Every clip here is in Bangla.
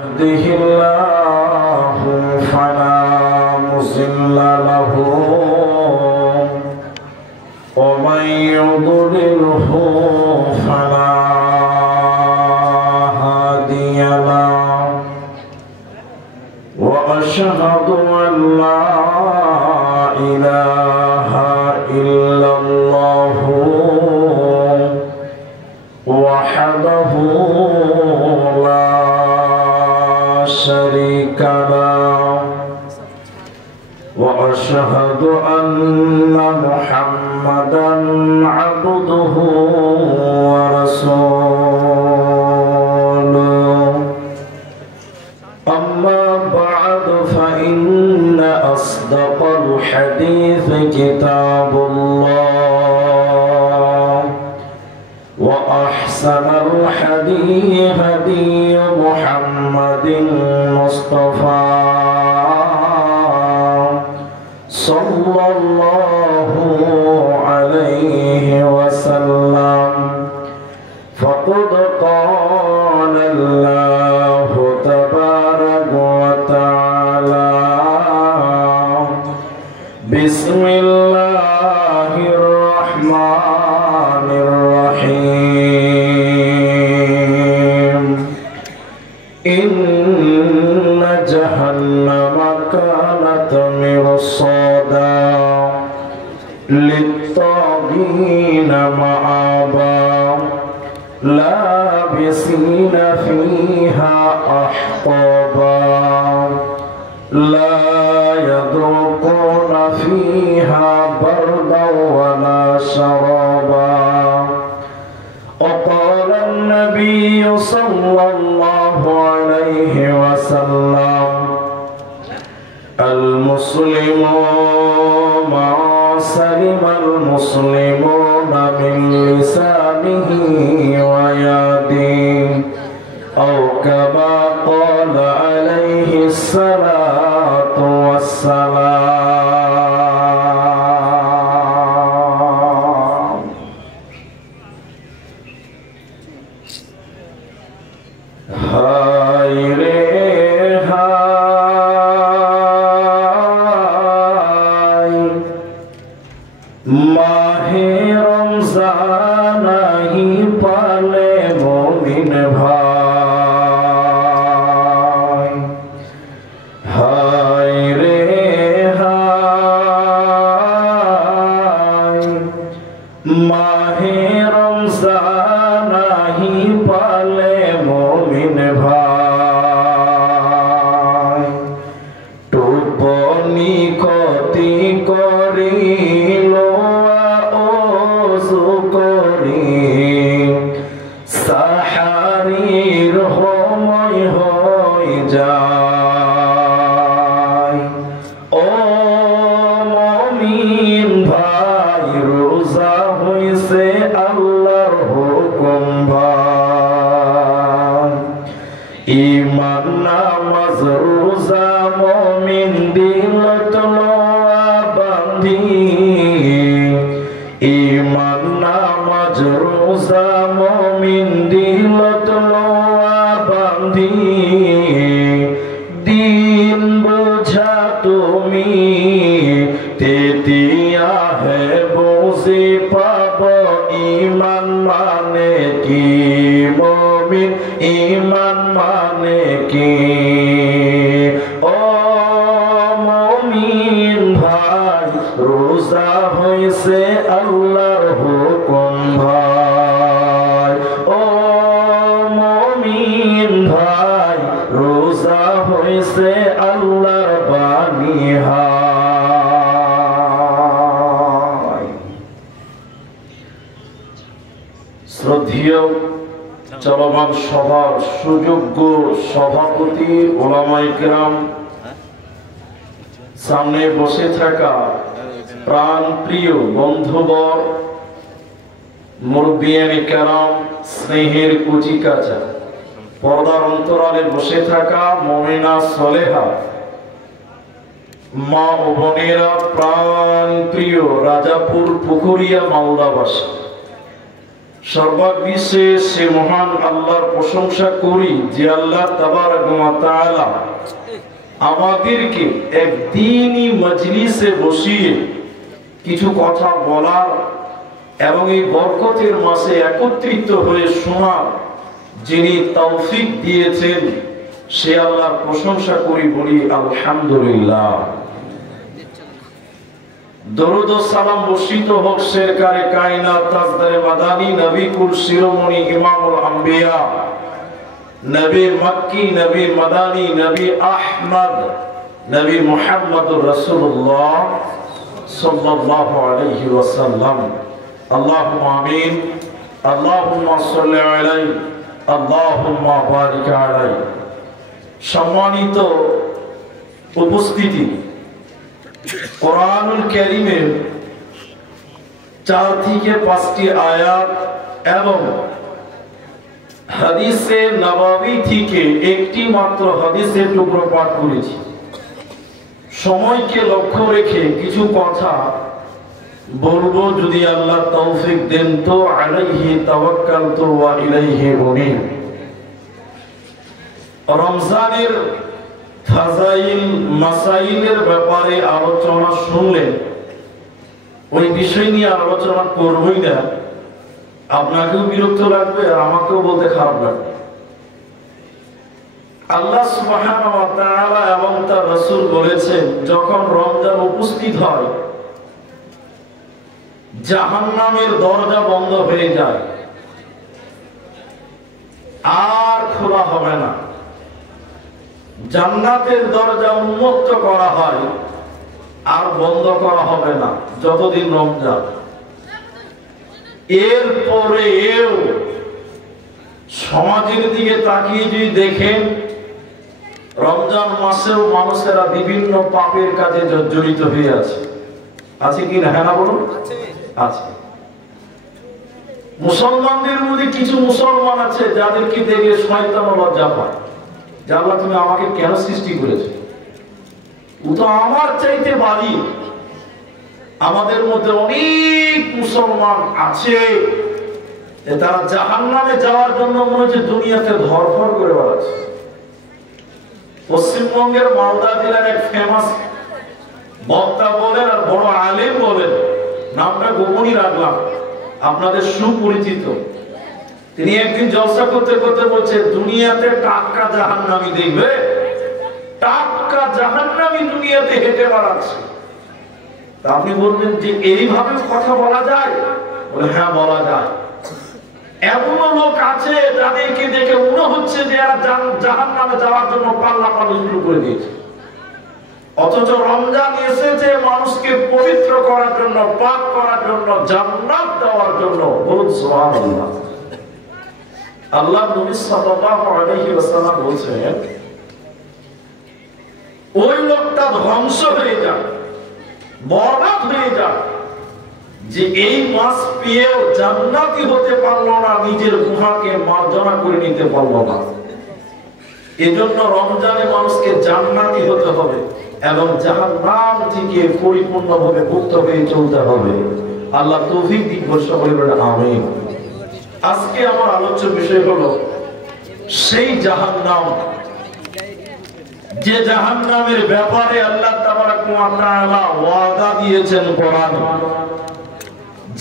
يهده الله فلا مضل له ومن يضلله فلا هادي له وأشهد أن لا إله إلا الله وحده لا شريك له وأشهد أن محمدا عبده ورسوله أما بعد فإن أصدق الحديث كتاب الله وأحسن الحديث هدي محمد مصطفى صلى الله عليه وسلم فقد قال الله تبارك وتعالى بسم الله الرحمن الرحيم إن جهنم كانت مرصادا للطاغين مآبا لابسين فيها أحقابا لا يذوقون فيها بردا ولا شرابا وقال النبي صلى الله عليه وسلم المسلم من سلم المسلمون من لسانه ويده أو كما قال عليه الصلاة والسلام. هاي ري هاي মাহে রমজান আহি পালে মুমিন ভাই হায় রে হায় মাহে রমজান আহি পালে মুমিন ভাই টুপনি ক্ষতি করিল সাহারির সময় হয়ে যায় ও মুমিন ভাই রোজা হইছে আল্লাহর হুকুম ভাই ঈমান নামাজ রোজা মুমিন দিলত লোয়া বান্ধি ঈমান নামাজ রোজা মুমিন দিলত লোয়া বান্ধি দিন বোঝা তুমি তেতিয়া হে বুঝি পাব ঈমান মানে কি মুমিন ঈমান মানে কি ও মুমিন ভাই রোজা হইছে আল্লাহর হুকুম ভাই ও মুমিন ভাই রোজা হইছে আল্লাহর বাণী হায়। শ্রদ্ধেয় চলমান সভার সুযোগ্য সভাপতি ওলামায়ে কেরাম, সামনে বসে থাকা প্রাণ প্রিয় বন্ধুবর, মুরব্বিয়ানে কেরাম, স্নেহের কুচিকাচা, পর্দার অন্তরালে বসে থাকা মুমিনা সলেহা মা ও বোনেরা, প্রাণ প্রিয় রাজাপুর পুকুরিয়া মালদাবাসী, সর্ববিশ্বে সে মহান আল্লাহর প্রশংসা করি যে আল্লাহ তাবারক ওয়া তাআলা আমাদেরকে এক দ্বীনি মজলিসে বসিয়ে কিছু কথা বলার এবং এই বরকতের মাসে একত্রিত হয়ে শোনার যিনি তৌফিক দিয়েছেন সে আল্লাহর প্রশংসা করি, বলি আলহামদুলিল্লাহ। দরুদ ও সালাম বর্ষিত হোক সরকারে কায়নাত তাজদারে মাদানী নবী কুল শিরোমণি ইমামুল আম্বিয়া নবী মক্কি নবী মাদানী নবী আহমদ নবী মুহাম্মদুর রাসূলুল্লাহ সাল্লাল্লাহু আলাইহি ওয়াসাল্লাম। আল্লাহুম্মা আমিন। আল্লাহুম্মা সাল্লি আলাইহি আল্লাহুম্মা বারিক আলাইহি। সম্মানিত উপস্থিতি, কোরআনুল কারীমের 4 থেকে 5টি আয়াত এবং হাদিসে নববী থেকে একটি মাত্র হাদিসের টুকরো পাঠ করেছি। সময়কে লক্ষ্য রেখে কিছু কথা বলবো, যদি আল্লাহ তৌফিক দেন তো। আলাইহি তাওয়াক্কালতু ওয়া ইলাইহি উনীব। রমজানের ফাজাইল মাসাইলের ব্যাপারে আলোচনা শুনলেন, ওই বিষয় নিয়ে আলোচনা করবই না। আপনাকেও বিরক্ত লাগবে আর আমাকেও বলতে খারাপ লাগবে। আল্লাহ সুবহানাহু ওয়া তাআলা এবং তার রাসূল বলেছেন, যখন রমজান উপস্থিত হয় জাহান্নামের দরজা বন্ধ হয়ে যায়, আর খোলা হবে না। জান্নাতের দরজা উন্মুক্ত করা হয়, আর বন্ধ করা হবে না যতদিন রমজান। এরপরে সমাজের দিকে তাকিয়ে যদি দেখেন, রমজান মাসেও মানুষেরা বিভিন্ন পাপের কাজে জড়িত হয়ে আছে কি না? হ্যাঁ না বলুন, আছে। মুসলমানদের মধ্যে কিছু মুসলমান আছে যাদেরকে দেখলে শয়তান লজ্জা পায়, যে আল্লাহ তুমি আমাকে কেন সৃষ্টি করেছো, ও তো আমার চাইতে ভারী। আমাদের মধ্যে অনেক মুসলমান আছে তারা জাহান্নামে যাওয়ার জন্য মনে হচ্ছে দুনিয়াতে ধরফর করে বেড়াচ্ছে। পশ্চিমবঙ্গের মালদা জেলার এক ফেমাস বক্তা বলেন আর বড় আলেম বলেন, নামটা গোপনই রাখলাম, আপনাদের সুপরিচিত। তিনি একদিন জলসা করতে করতে বলছে, দুনিয়াতে টাটকা জাহান্নামী দেখবে, টাটকা জাহান্নামী দুনিয়াতে হেঁটে বেড়াচ্ছে। আপনি বলবেন যে এইভাবে কথা বলা যায়? বলে হ্যাঁ বলা যায়। এমনও লোক আছে যাদেরকে দেখে মনে হচ্ছে যে এরা জাহান্নামে যাওয়ার জন্য পাল্লা পাল্লা শুরু করে দিয়েছে, অথচ রমজান এসেছে মানুষকে পবিত্র করার জন্য, পাক করার জন্য, জান্নাত দেওয়ার জন্য। বলুন সুবহানাল্লাহ। আল্লাহ নবী সাল্লাল্লাহু আলাইহি ওয়াসাল্লাম বলছেন, ওই লোকটা ধ্বংস হয়ে যায়, বরবাদ হয়ে যায়, যে এই মাস পেয়েও জান্নাতি হতে পারলো না, নিজের গুনাহকে মার্জনা করে নিতে পারলো না। এজন্য রমজানে মানুষকে জান্নাতি হতে হবে এবং জাহান্নাম থেকে পরিপূর্ণভাবে মুক্ত হয়ে চলতে হবে। আল্লাহ তৌফিক দিক বর্ষা করে বলেন আমিন। আজকে আমার আলোচ্য বিষয় হলো সেই জাহান্নাম, যে জাহান্নামের ব্যাপারে আল্লাহ তাবারক ওয়া তাআলা ওয়াদা দিয়েছেন কোরআনে।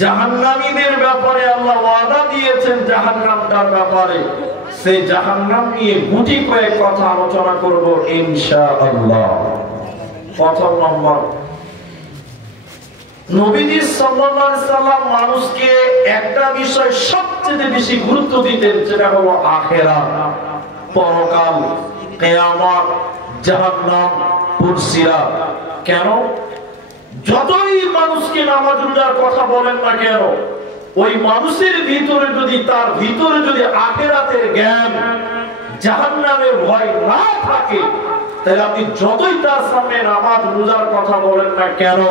জাহান্নামীদের ব্যাপারে আল্লাহ ওয়াদা দিয়েছেন জাহান্নামটার ব্যাপারে। সেই জাহান্নাম নিয়ে গুটি কয়েক কথা আলোচনা করব ইনশাআল্লাহ। প্রথম নম্বর, নবীজি সাল্লাল্লাহু আলাইহি সাল্লাম মানুষকে একটা বিষয় সবচেয়ে বেশি গুরুত্ব দিতেন, যেটা হলো আখিরাত, পরকাল, কিয়ামত, জাহান্নাম, পুরসিরাত। কেন? যতই মানুষকে নামাজ রোজার কথা বলেন না কেন, ওই মানুষের ভিতরে যদি, তার ভিতরে যদি আখিরাতের জ্ঞান, জাহান্নামের ভয় না থাকে, তাহলে আপনি যতই তার সামনে নামাজ রোজার কথা বলেন না কেন,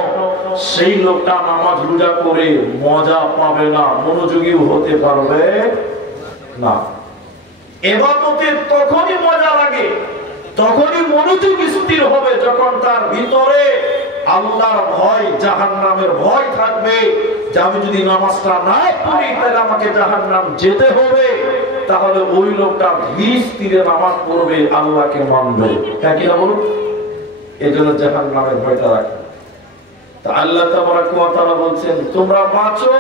সেই লোকটা নামাজ রোজা করে মজা পাবে না, মনোযোগীও হতে পারবে না। ইবাদতের তখনই মজা লাগে, তখনই মনোযোগ স্থির হবে, যখন তার ভিতরে আল্লাহর ভয়, জাহান্নামের ভয় থাকবে, যে আমি যদি নামাজটা না পড়ি তাহলে আমাকে জাহান্নাম যেতে হবে, তাহলে ওই লোকটা ধীর স্থিরে নামাজ পড়বে, আল্লাহকে মানবে। হ্যাঁ কিনা বলুন? এই জন্য জাহান্নামের ভয়টা রাখে। তা আল্লাহ তাবারাক ওয়া তাআলা বলছেন তোমরা বাঁচো,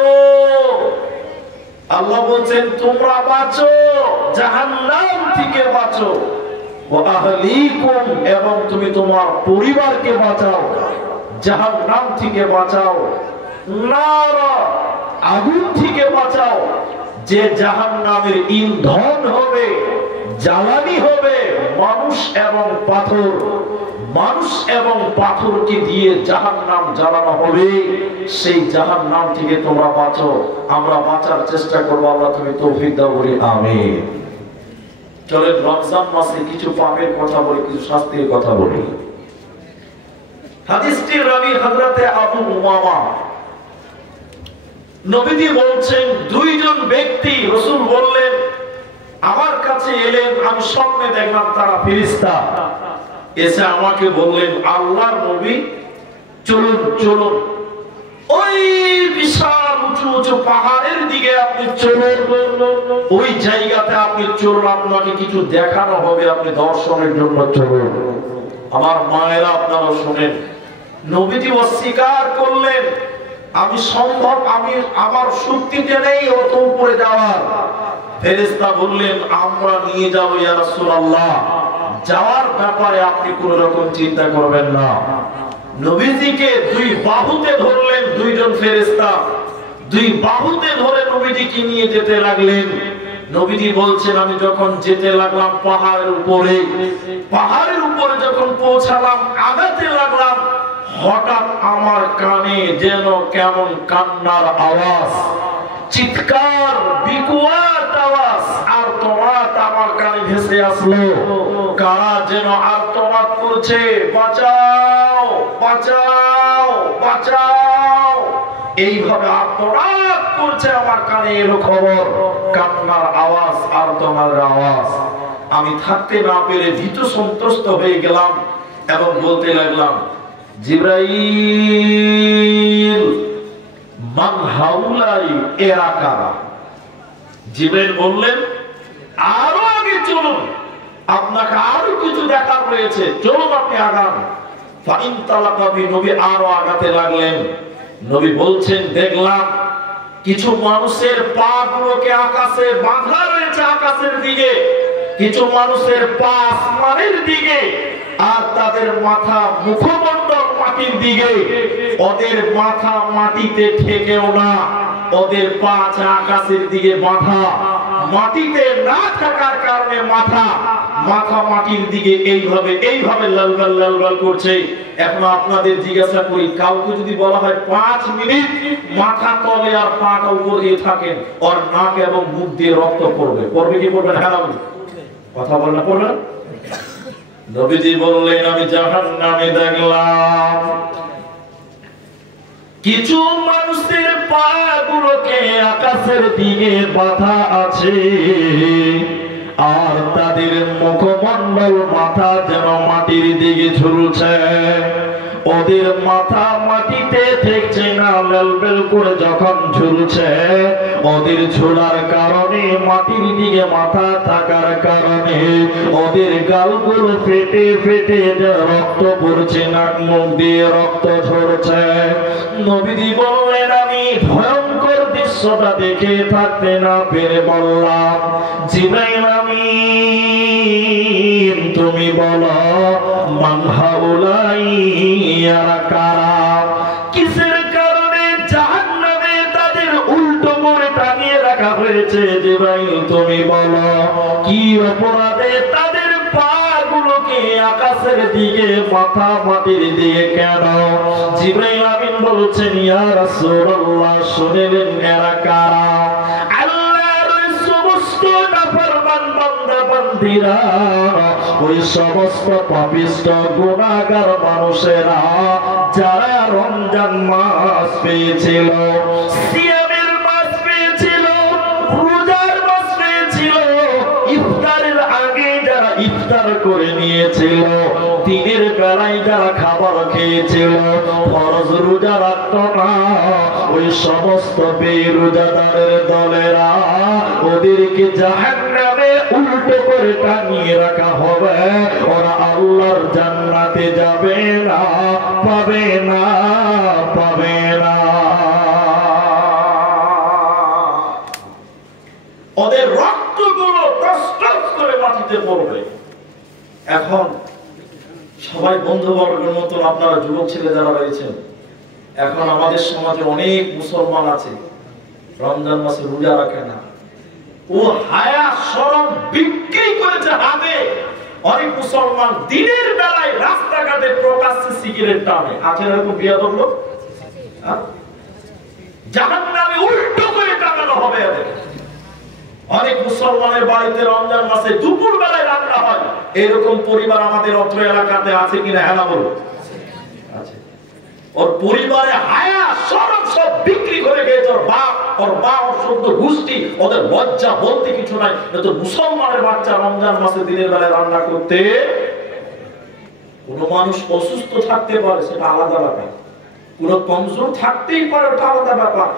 আল্লাহ বলছেন তোমরা বাঁচো, জাহান্নাম থেকে বাঁচো, ওয়া আহলিকুম, এবং তুমি তোমার পরিবারকে বাঁচাও, জাহান্নাম থেকে বাঁচাও, নারা, আগুন থেকে বাঁচাও, যে জাহান্নামের ইন্ধন হবে, জ্বালানি হবে মানুষ এবং পাথর। মানুষ এবং পাথরকে দিয়ে জাহান্নাম জ্বালানো হবে, সেই জাহান্নাম থেকে তোমরা বাঁচো। আমরা বাঁচার চেষ্টা করবো, আল্লাহ তুমি তৌফিক দাও বলি আমিন। চলেন রমজান মাসে কিছু পাপের কথা বলি, কিছু শাস্তির কথা বলি। হাদিসটির রাবী হযরতে আবু উমামা, নবীজি বলছেন দুইজন ব্যক্তি, রাসূল বললেন আমার কাছে এলেন, আমি স্বপ্নে দেখলাম তারা ফেরেশতা। এসে আমাকে বললেন আল্লাহর নবী চলুন চলুন, ওই বিশাল উঁচু উঁচু পাহাড়ের দিকে আপনি চলুন, ওই জায়গাতে আপনি চলুন, আপনাকে কিছু দেখানো হবে, আপনি দর্শনের জন্য চলুন। আমার মায়েরা আপনারা শুনেন, নবীজি অস্বীকার করলেন আমি সম্ভব, আমি আমার শক্তিতে নেই অত উপরে যাওয়ার। ফেরেশতা বললেন আমরা নিয়ে যাব ইয়া রাসূলুল্লাহ, যাওয়ার ব্যাপারে আপনি কোন রকম চিন্তা করবেন না। নবীজিকে দুই বাহুতে ধরলেন দুইজন ফেরেশতা, দুই বাহুতে ধরে নবীজিকে নিয়ে যেতে লাগলেন। নবীজি বলছেন আমি যখন যেতে লাগলাম পাহাড়ের উপরে, পাহাড়ের উপরে যখন পৌঁছালাম, আগাতে লাগলাম, হঠাৎ আমার কানে যেন কেমন কান্নার আওয়াজ, চিৎকার, বিকট আওয়াজ, আর্তনাদ আমার কানে ভেসে আসলো। কারা যেন আর্তনাদ করছে, বাঁচাও বাঁচাও বাঁচাও, এইভাবে আর্তনাদ করছে, আমার কানে এলো খবর, কান্নার আওয়াজ, আর্তনাদের আওয়াজ। আমি থাকতে না পেরে ভীত সন্ত্রস্ত হয়ে গেলাম এবং বলতে লাগলাম জিবরাইল মান হাউলাই, এরা কারা? জিবরাইল বললেন আরো আগে চলুন, আপনাকে আরো কিছু দেখার রয়েছে, চলুন আপনি আগান। ফাইনতালাকা বি, নবী আরো আগাতে লাগলেন। নবী বলছেন দেখলাম কিছু মানুষের পা গুলোকে আকাশে বাঁধা রয়েছে, আকাশের দিকে, কিছু মানুষের পা আসমানের দিকে, আর তাদের মাথা মুখমণ্ডল মাটির দিকে। ওদের মাথা মাটিতে ঠেকেও না, ওদের পা আকাশের দিকে বাঁধা, মাটিতে না থাকার কারণে মাথা মাটির দিকে এইভাবে এইভাবে লালগাল লালগাল করছে। এখন আপনাদের জিজ্ঞাসা করি, কাউকে যদি বলা হয় 5 মিনিট মাথা তলে আর পাটা উপরে দিয়ে থাকেন, ওর নাক এবং মুখ দিয়ে রক্ত পড়বে, পড়বে কি পড়বে না? হ্যাঁ কথা বল না, পড়বে না? নবীজি বললেন আমি জাহান্নামে দেখলাম কিছু মানুষের পা গুলোকে আকাশের দিকে বাঁধা আছে, আর তাদের মুখমণ্ডল মাথা যেন মাটির দিকে ঝুলছে। ওদের মাথা মাটিতে ঠেকছে না, বেলবেল করে যখন ঝুলছে, ওদের ঝোলার কারণে, মাটির দিকে মাথা থাকার কারণে ওদের গালগুলো ফেটে ফেটে রক্ত পড়ছে, নাক মুখ দিয়ে রক্ত ঝরছে। নবীজি বললেন আমি ভয়ঙ্কর দৃশ্যটা দেখে থাকতে না পেরে বললাম জিবরাইল আমিন, তুমি বলো মান হাউলাই, এরা কারা? কিসের কারণে জাহান্নামে তাদের উল্টো করে টানিয়ে রাখা হয়েছে? জিবরাইল তুমি বলো কি অপরাধে তাদের পা গুলোকে আকাশের দিকে, মাথা মাটির দিকে কেন? জিবরাইল আমিন বলছেন ইয়া রাসূলুল্লাহ শুনেলেন এরা কারা? আল্লাহর সমস্ত নাফরমান বান্দা বান্দীরা, ওই সমস্ত পাপিষ্ঠ গুনাহগার মানুষেরা যারা রমজান মাস পেয়েছিল, সিয়ামের মাস পেয়েছিল, রোজার মাস পেয়েছিল, ইফতারের আগে যারা ইফতার করে নিয়েছিল, দিনের বেলায় যারা খাবার খেয়েছিল, ফরজ রোজা রাখত না, ওই সমস্ত বেরোজাদারের দলেরা ওদেরকে জাহান্নামে উল্টো করে টানিয়ে রাখা হবে। ওরা আল্লাহর জান্নাতে যাবে না, পাবে না, পাবে না। ওদের রক্তগুলো কষ্ট করে মাটিতে পড়বে। এখন সবাই বন্ধুবর্গের মতন আপনারা যুবক ছেলে যারা রয়েছেন, এখন আমাদের সমাজে অনেক মুসলমান আছে রমজান মাসে রোজা রাখে না, ও হায়া শরম বিক্রি করেছে হাতে। অনেক মুসলমান দিনের বেলায় রাস্তাঘাটে প্রকাশ্যে সিগারেট টানে, আছে এরকম বিয়াদব লোক? জাহান্নামে উল্টো করে টানানো হবে এদের। অনেক মুসলমানের বাড়িতে রমজান মাসে দুপুর বেলায় রান্না হয়, এরকম পরিবার আমাদের অত্র এলাকাতে আছে কিনা? হ্যাঁ না বলো? আছে। ওর পরিবারে হায়া শরম সব বিক্রি করে গেছে। ওর বাপ, ওর মা, ওর সদ্য গোষ্ঠী, ওদের লজ্জা বলতে কিছু নাই। তো মুসলমানের বাচ্চা রমজান মাসে দিনের বেলায় রান্না করতে, কোন মানুষ অসুস্থ থাকতে পারে, সেটা আলাদা ব্যাপার, কোন কমজোর থাকতেই পারে, ওটা আলাদা ব্যাপার।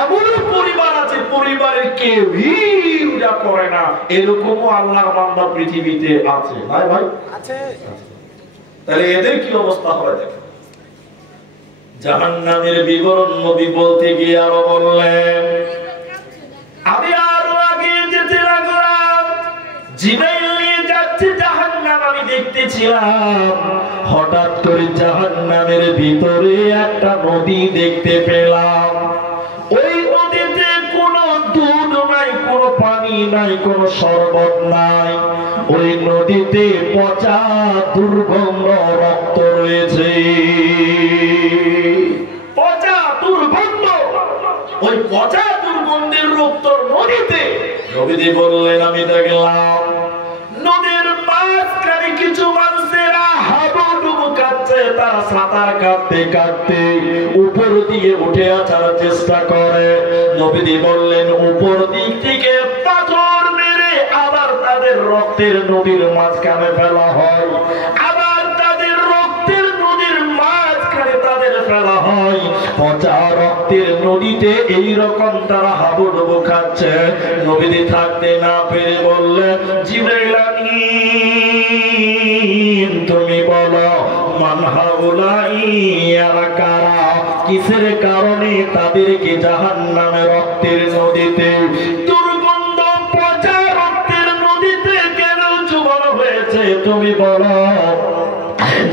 এমন পরিবার আছে পরিবারের কেউই রোজা করে না, এরকমও আল্লাহর বান্দা পৃথিবীতে আছে। ভাই ভাই আছে। তাহলে এদের কি অবস্থা হবে দেখো। জাহান্নামের বিবরণ নবী বলতে গিয়ে আরো বললেন, আমি আরো আগে যেতে লাগলাম, জিবরাইল নিয়ে যাচ্ছে জাহান্নাম, আমি দেখতেছিলাম। হঠাৎ করে জাহান্নামের ভিতরে একটা নদী দেখতে পেলাম। ওই নদীতে কোনো দুধ নাই, কোনো পানি নাই, কোনো শরবত নাই। ওই নদীতে পচা দুর্গন্ধ রক্ত রয়েছে, পচা দুর্গন্ধ। ওই পচা দুর্গন্ধের রক্ত নদীতে। নবীজি বললেন, আমি দেখলাম নদীর মাঝখানে কিছু মানুষেরা হাবুডুবু কাটছে, তারা সাঁতার কাটতে কাটতে উপর দিয়ে উঠে আসার চেষ্টা করে। নবীজি বললেন, উপর দিক থেকে পাথর মেরে আবার তাদের রক্তের নদীর মাঝখানে ফেলা হয়, আবার তাদের রক্তের নদীর মাঝখানে তাদের ফেলা হয়। পচা রক্তের নদীতে এইরকম তারা হাবুডুবু খাচ্ছে। নবীজি থাকতে না পেরে বললেন, জিবরাইল আমিন, তুমি বলো মান হাউলাই, এরা কারা, কিসের কারণে তাদেরকে জাহান্নামে রক্তের নদীতে, দুর্গন্ধ পচা রক্তের নদীতে কেন চুবানো হয়েছে, তুমি বলো।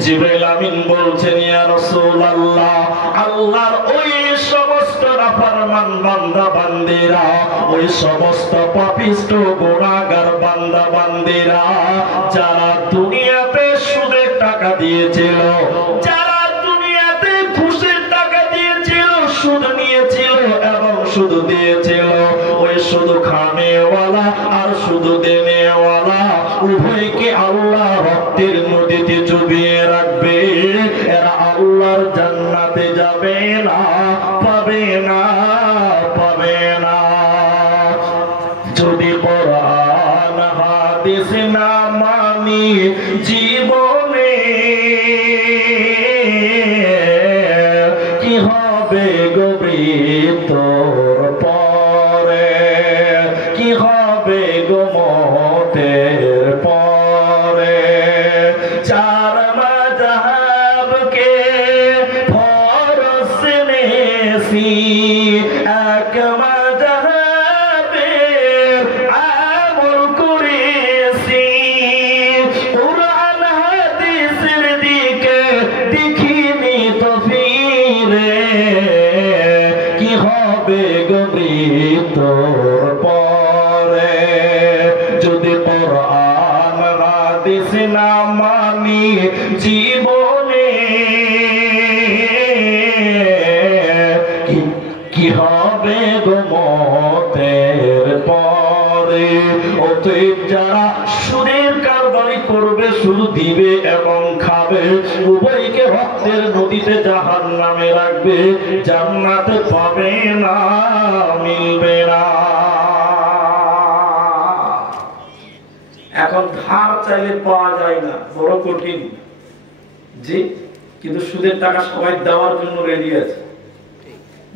জিবরাইল আমিন বলছেন, ইয়া রাসূলুল্লাহ, আল্লাহর ওই সমস্ত নাফরমান বান্দা বান্দীরা, ওই সমস্ত পাপিষ্ঠ গুনাহগার বান্দা বান্দীরা, যারা দুনিয়াতে সুদের টাকা দিয়েছিল, যারা দুনিয়াতে ঘুষের টাকা দিয়েছিল, সুদ নিয়েছিল এবং সুদ দিয়েছিল, ওই শুধু খানেওয়ালা আর শুধু দেনেওয়ালা উভয়কে আল্লাহ রক্তের নদীতে চুবিয়ে রাখবে। এরা আল্লাহর জান্নাতে যাবে না, পাবে না, পাবে না। যদি কোরআন হাদিস না মানি জীবনে, কি হবে গো তোর পরে, কি হবে গো মতের পরে। চার মাযহাবকে ফরজ নেছি, এক মাযহাবের আমল করেছি। কুরআন হাদিসের দিকে দেখিনি তো ফিরে, কি হবে গো তোর পরে। যদি কোরআন হাদিস না মানি জীবনে, কি হবে গো মতের পরে। অতএব যারা সুদের কারবারি করবে, শুধু দিবে এবং খাবে, উভয়কে রক্তের নদীতে জাহান্নামে রাখবে, জান্নাতে পাবে না, মিলবে না। এখন ধার চাইলে পাওয়া যায় না, বড় কঠিন। জি, কিন্তু সুদের টাকা সবাই দেওয়ার জন্য রেডি আছে।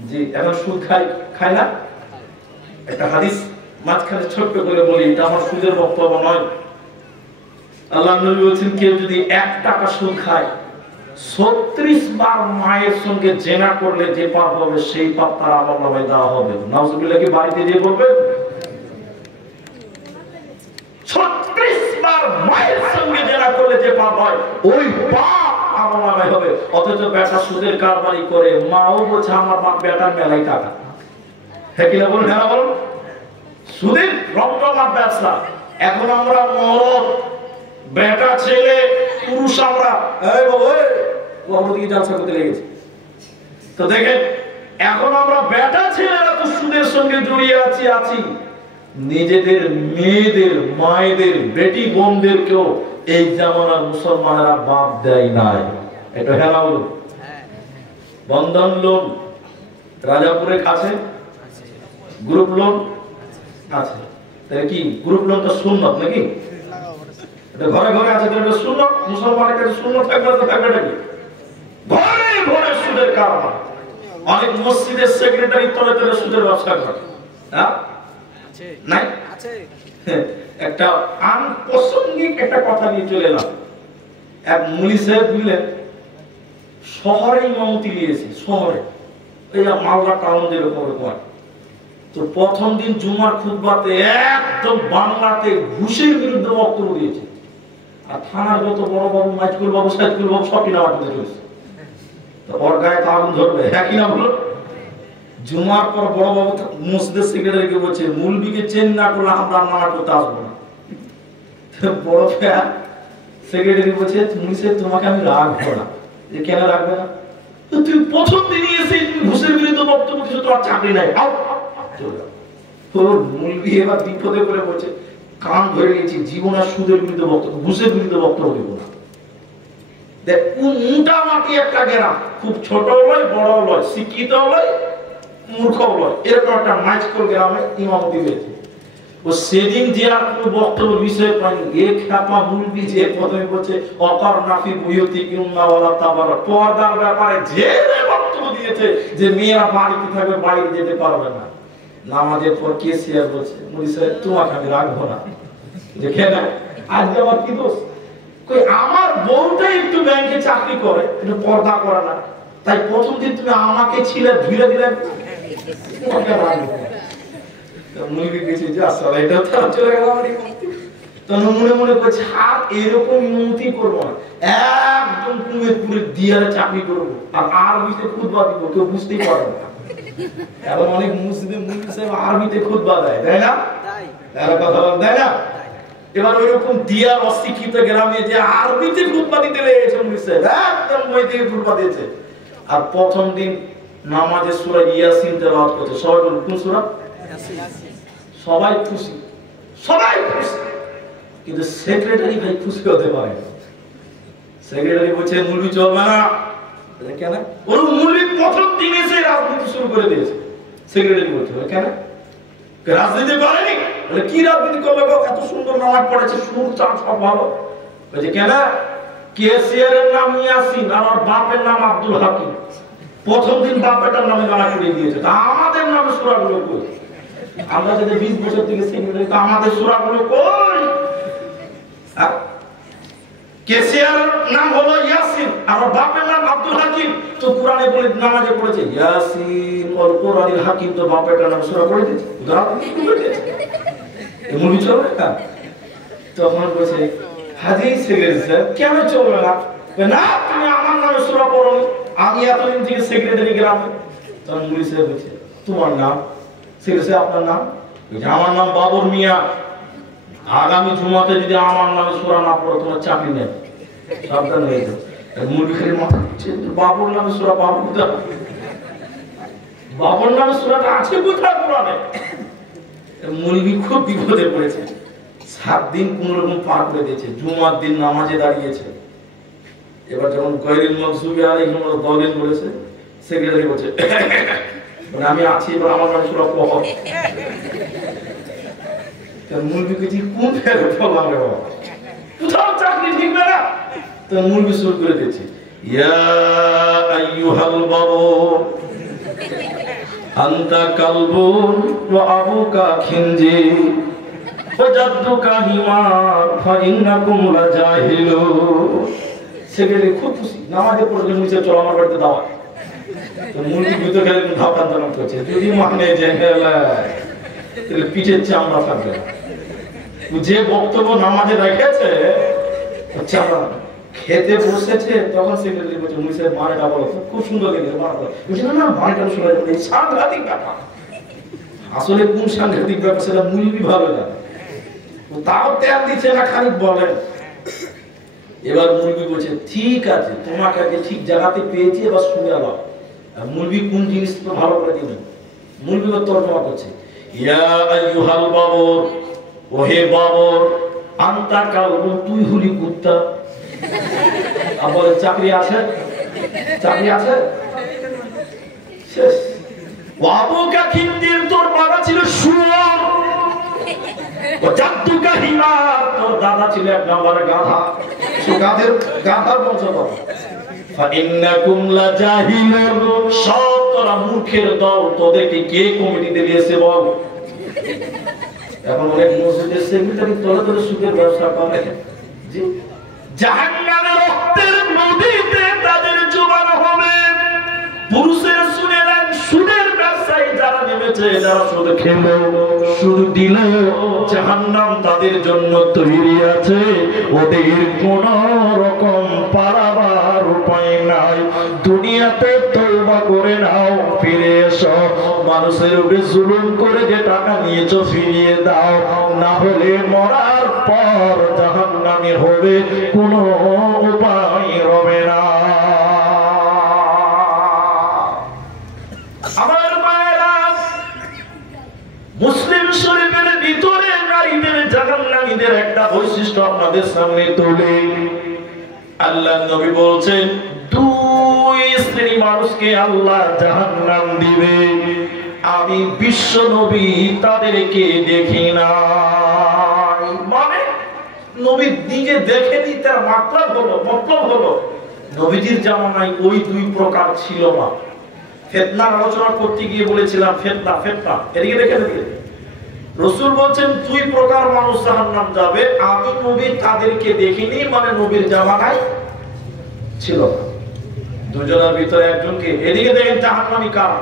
জি, এখন সুদ খায় না। একটা হাদিস মাঝখানে ছোট্ট করে বলি, এটা আমার সুদের বক্তব্য নয়। আল্লাহ নবী বলেছেন, কেউ যদি 1 টাকা সুদ খায়, 36 বার মায়ের সঙ্গে জেনা করলে যে পাপ হবে সেই পাপ তার আমলনামায় দেওয়া হবে। নাউজুবিল্লাহ কি বাড়িতে গিয়ে বলবে? 36 বার মায়ের সঙ্গে জেনা করলে যে পাপ হয় ওই পাপ আমলনামায় হবে। অথচ বেটা সুদের কারবারি করে, মাও বলছে আমার বেটার মেলায় টাকা। হ্যাঁ কিনা বলুন? হ্যাঁ বলুন। সুদের রমরমার ব্যবসা। এখন আমরা মরদ, বেটা ছেলে, পুরুষ, আমরা এই বাবা ওর দিকে জালসা করতে লেগেছে। তো দেখেন, এখন আমরা বেটা ছেলেরা তো সুদের সঙ্গে জড়িয়ে আছি। নিজেদের মেয়েদের, মায়েদের, বেটি বোনদেরকেও এই জামানার মুসলমানেরা বাদ দেয় নাই। এটা হেলা বলুন। বন্ধন লোন রাজাপুরের কাছে, গ্রুপ লোন আছে। তাহলে কি গ্রুপ লোনটা সুন্নাত নাকি? এটা ঘরে ঘরে আছে, এটা সুন্নাত। মুসলমানের কাছে সুন্নাত থাকবে তো থাকবে নাকি? ঘরে ঘরে সুদের কারবার। অনেক মসজিদের সেক্রেটারি তলে তলে সুদের ব্যবসা করে। হ্যাঁ নাই আছে। একটা আনপ্রাসঙ্গিক একটা কথা নিয়ে চলে এলাম। এক মুলি সাহেব বুঝলেন, শহরে ইমামতি নিয়েছে, শহরে এই যে মালদা টাউন যেরকম ওরকম। তো প্রথম দিন জুমার খুতবাতে একদম বাংলাতে ঘুষের বিরুদ্ধে বক্তব্য দিয়েছে। আর থানার যত বড় বড় মাইজকুল বাবু, সাইজকুল বাবু সব কিনা মাটিতে চলেছে। তো ওর গায়ে তো আগুন ধরবে। হ্যাঁ কিনা বলো? জুমার পর বড় বাবু মসজিদের সেক্রেটারিকে বলছে, মুলবিকে চেন না করলে আমরা নামাজ করতে আসবো না। বড় সেক্রেটারি বলছে, তুমি সে তোমাকে আমি রাখবো না। যে কেন রাখবে না? তুই প্রথম দিনই এসে তুমি ঘুষের বিরুদ্ধে বক্তব্য কিছু, তোমার চাকরি নাই। তোর মুলবি এবার বিপদে করে বলছে, কান ধরে নিয়েছি, জীবন আর সুদের বিরুদ্ধে বক্তব্য, ঘুষের বিরুদ্ধে বক্তব্য দেব না। দেখ মোটামুটি একটা গ্রাম, খুব ছোট লয়, বড় লয়, শিক্ষিত লয়, মূর্খ লয়, এরকম একটা মাইজকুল গ্রামে ইমামতি হয়েছে। ও সেদিন যে আর কোনো বক্তব্য বিষয় পায়নি। এক খাপা মুলবি যে প্রথমে বলছে অকার নাফি বুয়তি কিউনা ওয়ালা তাবারা, পর্দার ব্যাপারে যে বক্তব্য দিয়েছে যে মেয়েরা বাড়িতে থাকবে, বাইরে যেতে পারবে না। নামাজের পর কে শেয়ার বলছে, মুলি সাহেব তোমাকে আমি রাখবো না। দেখে না আজকে আমার কি দোষ? কই আমার বউটাই একটু ব্যাংকে চাকরি করে, একটু পর্দা করে না, তাই প্রথম দিন তুমি আমাকে ছিলে ধীরে ধীরে তোমাকে রাখবো। মুলবি গেছে যে আসলে এটা তো চলে গেল আমার ইমামতি। তখন মনে মনে করছে আর এরকম ইমামতি করবো না, একদম কুমেরপুরে দিয়ারে চাকরি করবো, আর আরবিতে খুতবা দিব, কেউ বুঝতেই পারবে না। এখন অনেক মসজিদে মুলবি সাহেব আরবিতে খুতবা দেয়, তাই না? তারা কথা বল, তাই না? এবার ওইরকম দিয়ার অশিক্ষিত গ্রামে যে আরবিতে খুতবা দিতে লেগেছে মুলবি সাহেব, একদম বই থেকে খুতবা দিয়েছে। আর প্রথম দিন নামাজে সূরা ইয়াসিন তেলাওয়াত করতে, সবাই বলুন কোন সূরা? সবাই খুশি, সবাই খুশি, কিন্তু সেক্রেটারি ভাই খুশি হতে পারে না। সেক্রেটারি বলছে মুলবি চলবে না। কেন? ওর মুলবি প্রথম দিন এসে রাজনীতি শুরু করে দিয়েছে। সেক্রেটারি বলছে কেন রাজনীতি করেনি? বলে কি রাজনীতি করবে? এত সুন্দর নামাজ পড়েছে, সুর চাল সব ভালো। বলছে কেন? কেসিয়ারের নাম ইয়াসিন আর ওর বাপের নাম আব্দুল হাকিম। প্রথম দিন বাপেটার নামে গানা করে দিয়েছে, তা আমাদের নামে সূরাগুলো কই? আমরা যদি 20 বছর থেকে সেক্রেটারি, তা আমাদের সূরাগুলো কই? কেসিয়ার নাম হলো ইয়াসিন আর ওর বাপের নাম আব্দুল হাকিম। তো কোরআনে বলে নামাজে পড়েছে ইয়াসিন ওয়াল কুরআনিল হাকিম, তো বাপেটার নাম সূরা পড়ে দিয়েছে। এমন চলবে না? তখন বলছে হাদিস সেক্রেটারি কেন চলবে না? না তুমি আমার নামে সূরা পড়ো, আমি এতদিন থেকে সেক্রেটারি গ্রামে। তখন মুলি সাহেব বলছে তোমার নাম? সেক্রেটারি আপনার নাম? আমার নাম বাবর মিয়া। আগামী জুমাতে যদি আমার নামে সূরা না পড়ো তোমার চাকরি নেই, সাবধান হয়ে যাও। মুরগি খেলে মাথা বাবর নামে সূরা পাবো কোথায়? বাবর নামে সূরাটা আছে কোথায় কোরআনে? মুরগি খুব বিপদে পড়েছে। 7 দিন কোন রকম পার করে দিয়েছে। জুমার দিন নামাজে দাঁড়িয়েছে। এবার যখন গায়রুল মাগদুবি আলাইহিম ওয়ালাদ-দাল্লিন বলেছে, সেক্রেটারি বলছে মানে আমি আছি, এবার আমার নামে সূরা পড়ো। মুলবি কিছু কোন ফেরত বললাম রে বাবা, কোথাও চাকরি ঠিক না। তো মুরগি শুরু করে দিয়েছে, ইয়া আইয়ুহাল বাবু আনতা কালবুন ওয়া আবুকা খিনজির ওয়া জাদ্দুকা হিমার ফাইন্নাকুম লাজাহিলুন। সেখানে খুব খুশি, নামাজে পড়লে নিচে চলো আমার বাড়িতে দাওয়াত। তো মুরগি ভিতরে গেলে ধাপ টান করছে, যদি মানে যে তাহলে পিঠের চামড়া থাকবে না। যে বক্তব্য নামাজে রেখেছে চামড়া খেতে বসেছে, তখন সেক্রেটারি বলছে মুসে মানেটা বলো, খুব সুন্দর লেগেছে মানা বলো। বলছে না মানেটা শোনা যাবে, এই সাংঘাতিক ব্যাপার। আসলে কোন সাংঘাতিক ব্যাপার সেটা মুরগি ভালো জানে, তাও তেল দিচ্ছে না খানিক বলেন। এবার মুরগি বলছে ঠিক আছে, তোমাকে আগে ঠিক জায়গাতে পেয়েছি, এবার শুনে আলো। আর মুরগি কোন জিনিস তো ভালো করে দিবেন। মুরগি তর্জমা করছে, ইয়া আইয়ুহাল বাবর, ওহে বাবর, আনতা কালবুন, তুই হলি কুত্তা। আবার চাকরি আছে, চাকরি আছে শেষ। আবুকা খিনজির, তোর বাবা ছিল শুয়োর। ও জাদ্দুকা হিমার, তোর দাদা ছিল এক নম্বরের গাধা। গাধার বংশধর। ফাইন্নাকুম লাজাহিলুন, সব তোরা মূর্খের দল, তোদেরকে কে কমিটিতে দিয়েছে বল? এখন অনেক মসজিদের সেক্রেটারি তলে তলে সুদের ব্যবসা করে। জি, জাহান্নামের রক্তের নদীতে তাদের ডুবানো হবে। পুরুষের শুনে নেন, সুদের ব্যবসায়ী যারা নেমেছে, যারা সুদ খেলো, সুদ দিল, জাহান্নাম তাদের জন্য তৈরি আছে। ওদের কোন রকম পারাবার উপায় নাই। দুনিয়াতে তওবা করে নাও, ফিরে এসো, মানুষের উপরে জুলুম করে যে টাকা নিয়েছো ফিরিয়ে দাও, না হলে মরার পর জাহান্নামে হবে, কোনো উপায় হবে না। আমার মায়েরা, মুসলিম শরীফের ভিতরে নারীদের জাহান্নামীদের একটা বৈশিষ্ট্য আপনাদের সামনে তুলে আল্লাহ নবী বলছেন, দুই শ্রেণী মানুষকে আল্লাহ জাহান্নাম দিবে, আমি বিশ্ব নবী তাদেরকে দেখি না। মানে নবী নিজে দেখেনি, তার মতলব হলো নবীজির জামানায় ওই দুই প্রকার ছিল না। ফিতনার আলোচনা করতে গিয়ে বলেছিলাম ফিতনা, এদিকে দেখে দেখে রাসূল বলছেন দুই প্রকার মানুষ জাহান্নাম যাবে, আমি নবী তাদেরকে দেখিনি, মানে নবীর জামানায় ছিল না। দুজনের ভিতরে একজনকে, এদিকে দেখেন জাহান্নামী কারা।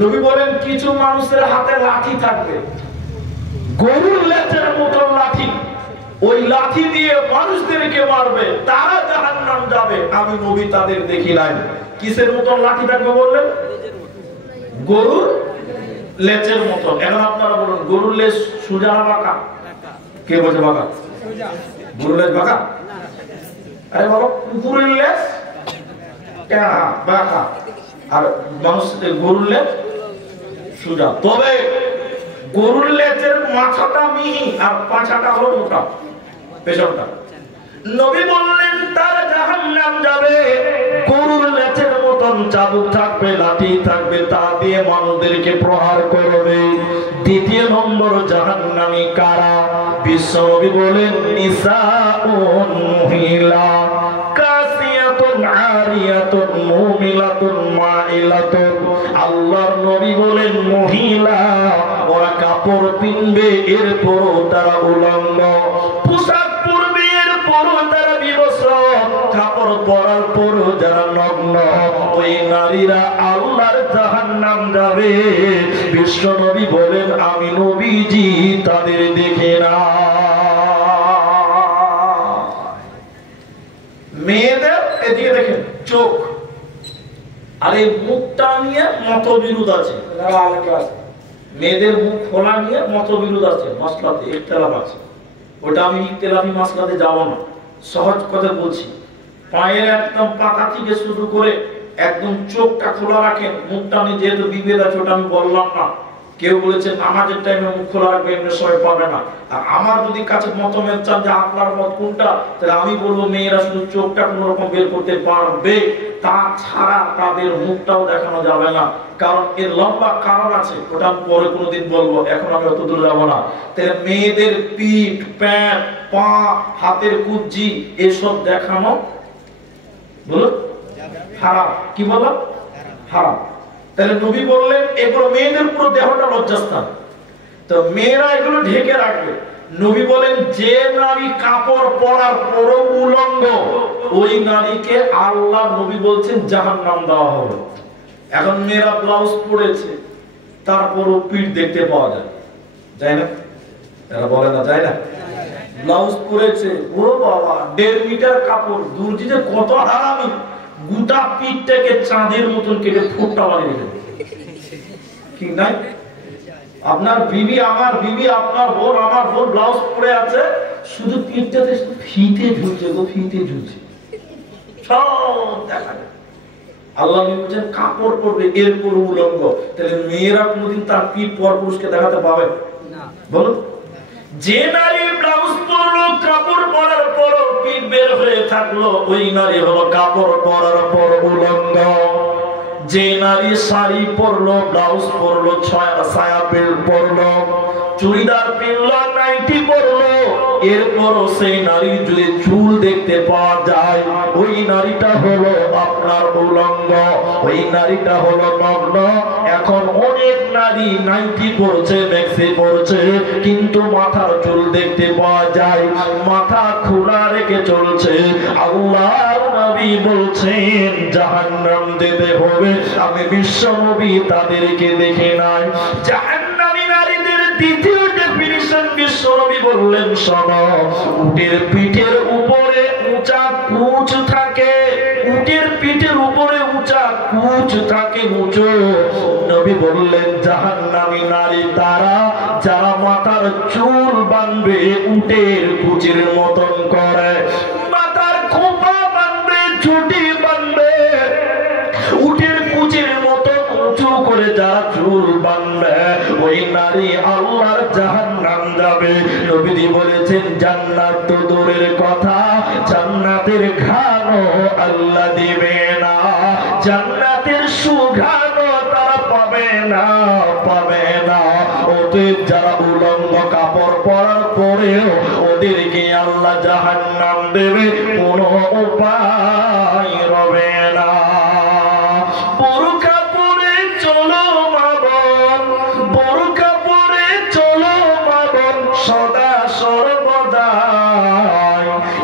নবী বলেন কিছু মানুষের হাতে লাঠি থাকবে, গরুর লেজের মতো লাঠি, ওই লাঠি দিয়ে মানুষদেরকে মারবে, তারা জাহান্নাম যাবে, আমি নবী তাদের দেখি নাই। কিসের মতো লাঠি থাকবে বললেন? গরুর লেজের মতো। এখন আপনারা বলুন গরুর লেজ সোজা না বাঁকা? কে বলছে বাঁকা? গরুর লেজ বাঁকা? আরে বাবা, কুকুরের লেজ কেনা বাঁকা, আর মানুষের গরুর লেজ সোজা। তবে গরুর লেজের মাথাটা মিহি আর পাছাটা হলো মোটা, পেছনটা। নবী বললেন তার জাহান্নাম যাবে, গরুর লেজের মতন চাবুক থাকবে, লাঠি থাকবে, তা দিয়ে মানুষদেরকে প্রহার করবে। দ্বিতীয় নম্বর জাহান্নামী কারা? বিশ্বনবী বলেন নিসাউন, মহিলা, কাসিয়াতুন আরিয়াতুন মুমিলাতুন মাইলাতুন। আল্লাহর নবী বলেন মহিলা, ওরা কাপড় পিনবে, এরপর তারা উলঙ্গ, পোশাক পরবে, এরপর তারা বিবস্ত্র, কাপড় পরার পর যারা নগ্ন, ওই নারীরা আল্লাহর জাহান্নাম যাবে। বিশ্ব নবী বলেন আমি নবীজি তাদের দেখে না। মেয়েদের এদিকে দেখেন চোখ, আর এই মুখটা নিয়ে মতবিরোধ আছে। মেয়েদের মুখ খোলা নিয়ে মতবিরোধ আছে, মাসলাতে ইখতিলাফ আছে। ওটা আমি ইখতিলাফি মাসলাতে যাব না, সহজ কথা বলছি। পায়ের একদম পাতা থেকে শুরু করে একদম চোখটা খোলা রাখেন, মুখটা নিয়ে যেহেতু বিভেদ আছে ওটা আমি বললাম না। কেউ বলেছে নামাজের টাইমে মুখ খোলা রাখবে, এমনি সবাই পাবে না। আর আমার যদি কাছে মতামত চান যে আপনার মত কোনটা, তাহলে আমি বলবো মেয়েরা শুধু চোখটা কোন রকম বের করতে পারবে, তাছাড়া তাদের মুখটাও দেখানো যাবে না। কারণ এর লম্বা কারণ আছে, ওটা আমি পরে কোনোদিন বলবো, এখন আমি অত দূর যাবো না। তাহলে মেয়েদের পিঠ, প্যান্ট, পা, হাতের কুবজি এসব দেখানো বলো হারাম। কি বলো? হারাম। তাহলে নবী বললেন এগুলো মেয়েদের পুরো দেহটা লজ্জাস্থান, তো মেয়েরা এগুলো ঢেকে রাখবে। নবী বলেন যে নারী কাপড় পরার পরও উলঙ্গ, ওই নারীকে আল্লাহ নবী বলছেন জাহান্নাম দেওয়া হবে। এখন মেয়েরা ব্লাউজ পরেছে, তারপরও পিঠ দেখতে পাওয়া যায় না? এরা বলে না যায় না? ব্লাউজ পরেছে, ও বাবা 1.5 মিটার কাপড়, দর্জি যে কত হারামি, গোটা পিঠটাকে চাঁদের মতন কেটে ফোঁটা বানিয়ে দেবে। ঠিক নাই? আপনার বিবি, আমার বিবি, আপনার বোন, আমার বোন ব্লাউজ পরে আছে, শুধু পিঠটাতে ফিতে ঝুলছে গো, ফিতে ঝুলছে, সব দেখা যায়। আল্লাহ বলছেন কাপড় পরবে, এরপর উলঙ্গ। তাহলে মেয়েরা কোনদিন তার পিঠ পর পুরুষকে দেখাতে পাবে না? বলুন। যে নারী ব্লাউজ পরলো, কাপড় পরার পর পিঠ বের হয়ে থাকলো, ওই নারী হলো কাপড় পরার পর উলঙ্গ। যে নারী শাড়ি পরলো, ব্লাউজ পরলো, সায়া বেল্ট পরলো, চুড়িদার পিনলো, নাইটি পরলো, এরপরও সেই নারীর যদি চুল দেখতে পাওয়া যায়, ওই নারীটা হলো আপনার উলঙ্গ, ওই নারীটা হলো নগ্ন। এখন অনেক নারী নাইটি পরছে, ম্যাক্সি পরছে, কিন্তু মাথার চুল দেখতে পাওয়া যায়, মাথা খোলা রেখে চলছে। আল্লাহর নবী বলছেন জাহান্নাম যেতে হবে। আমি বিশ্ব নবী তাদেরকে দেখে নাই। জাহান্নামী নারীদের দ্বিতীয় ডেফিনিশন বিশ্ব নবী বললেন, শোনো, উটের পিঠের উপরে উঁচা কুচ থাকে, উটের পিঠের উপরে উঁচা কুচ থাকে, উঁচু। নবী বললেন জাহান্নামী নারী তারা যারা মাথার চুল বাঁধবে উটের কুচের মতন করে, মাথার খোপা বাঁধবে, ছুটি বাঁধবে, উটের কুচের মতন উঁচু করে যারা চুল বাঁধবে, ওই নারী আল্লাহর জাহান্নাম যাবে। নবীজি বলেছেন জান্নাত তো দূরের কথা, জান্নাতের ঘ্রাণও আল্লাহ দিবে না, জান্নাতের সুঘ্রাণও তারা পাবে না, পাবে না। ওদের যারা উলঙ্গ কাপড় পরার পরেও ওদেরকে আল্লাহ জাহান্নাম দেবে, কোনো উপায় রবে না। বোরকা পরে চলো মা বোন, বোরকা পরে চলো মা বোন, সদা সর্বদা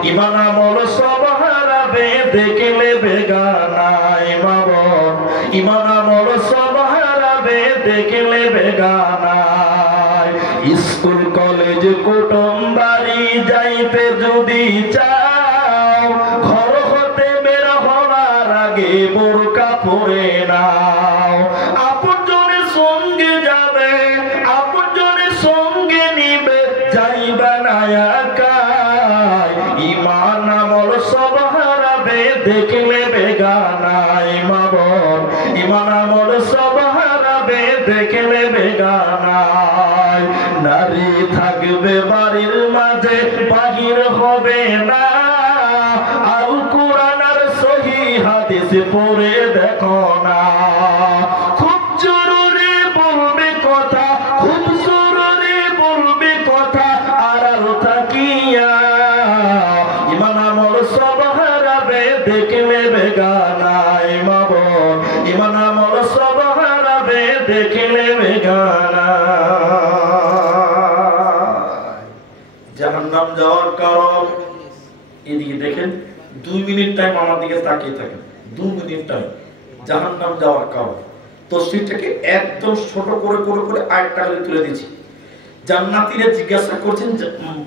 ঈমান আমল সব হারাবে, দেখলে বেগানায় মা বোন, ঈমান আমল সব হারাবে, দেখলে বেগানায়। স্কুল কলেজ কুটুম বাড়ি যাইতে যদি চাও, ঘর হতে বের হওয়ার আগে বোরকা পরে নাও। আপনজনের সঙ্গে যাবে, আপনজনের সঙ্গে নিবে, যাইবা না একাই, ঈমান আমল সব হারাবে, দেখলে বেগানায় মা বোন, ঈমান আমল সব হারাবে, দেখলে বেগানায়। নারী থাকবে বাড়ির মাঝে, বাহির হবে না, আল কোরআন আর সহিহ হাদিস পড়ে দেখো না। খুব জরুরি বলবে কথা, খুব জরুরি বলবে কথা, আড়াল থাকিয়া ঈমান আমল সব হারাবে, দেখলে বেগানায় মা বোন, ঈমান আমল সব হারাবে, দেখলে বেগানায়। জাহান্নাম যাওয়ার কারণ এদিকে দেখেন, 2 মিনিট টাইম আমার দিকে তাকিয়ে থাকেন, 2 মিনিট টাইম। জাহান্নাম যাওয়ার কারণ তফসিরটাকে একদম ছোট করে করে করে আয়াতটা তুলে দিচ্ছি। জান্নাতীরা জিজ্ঞাসা করছেন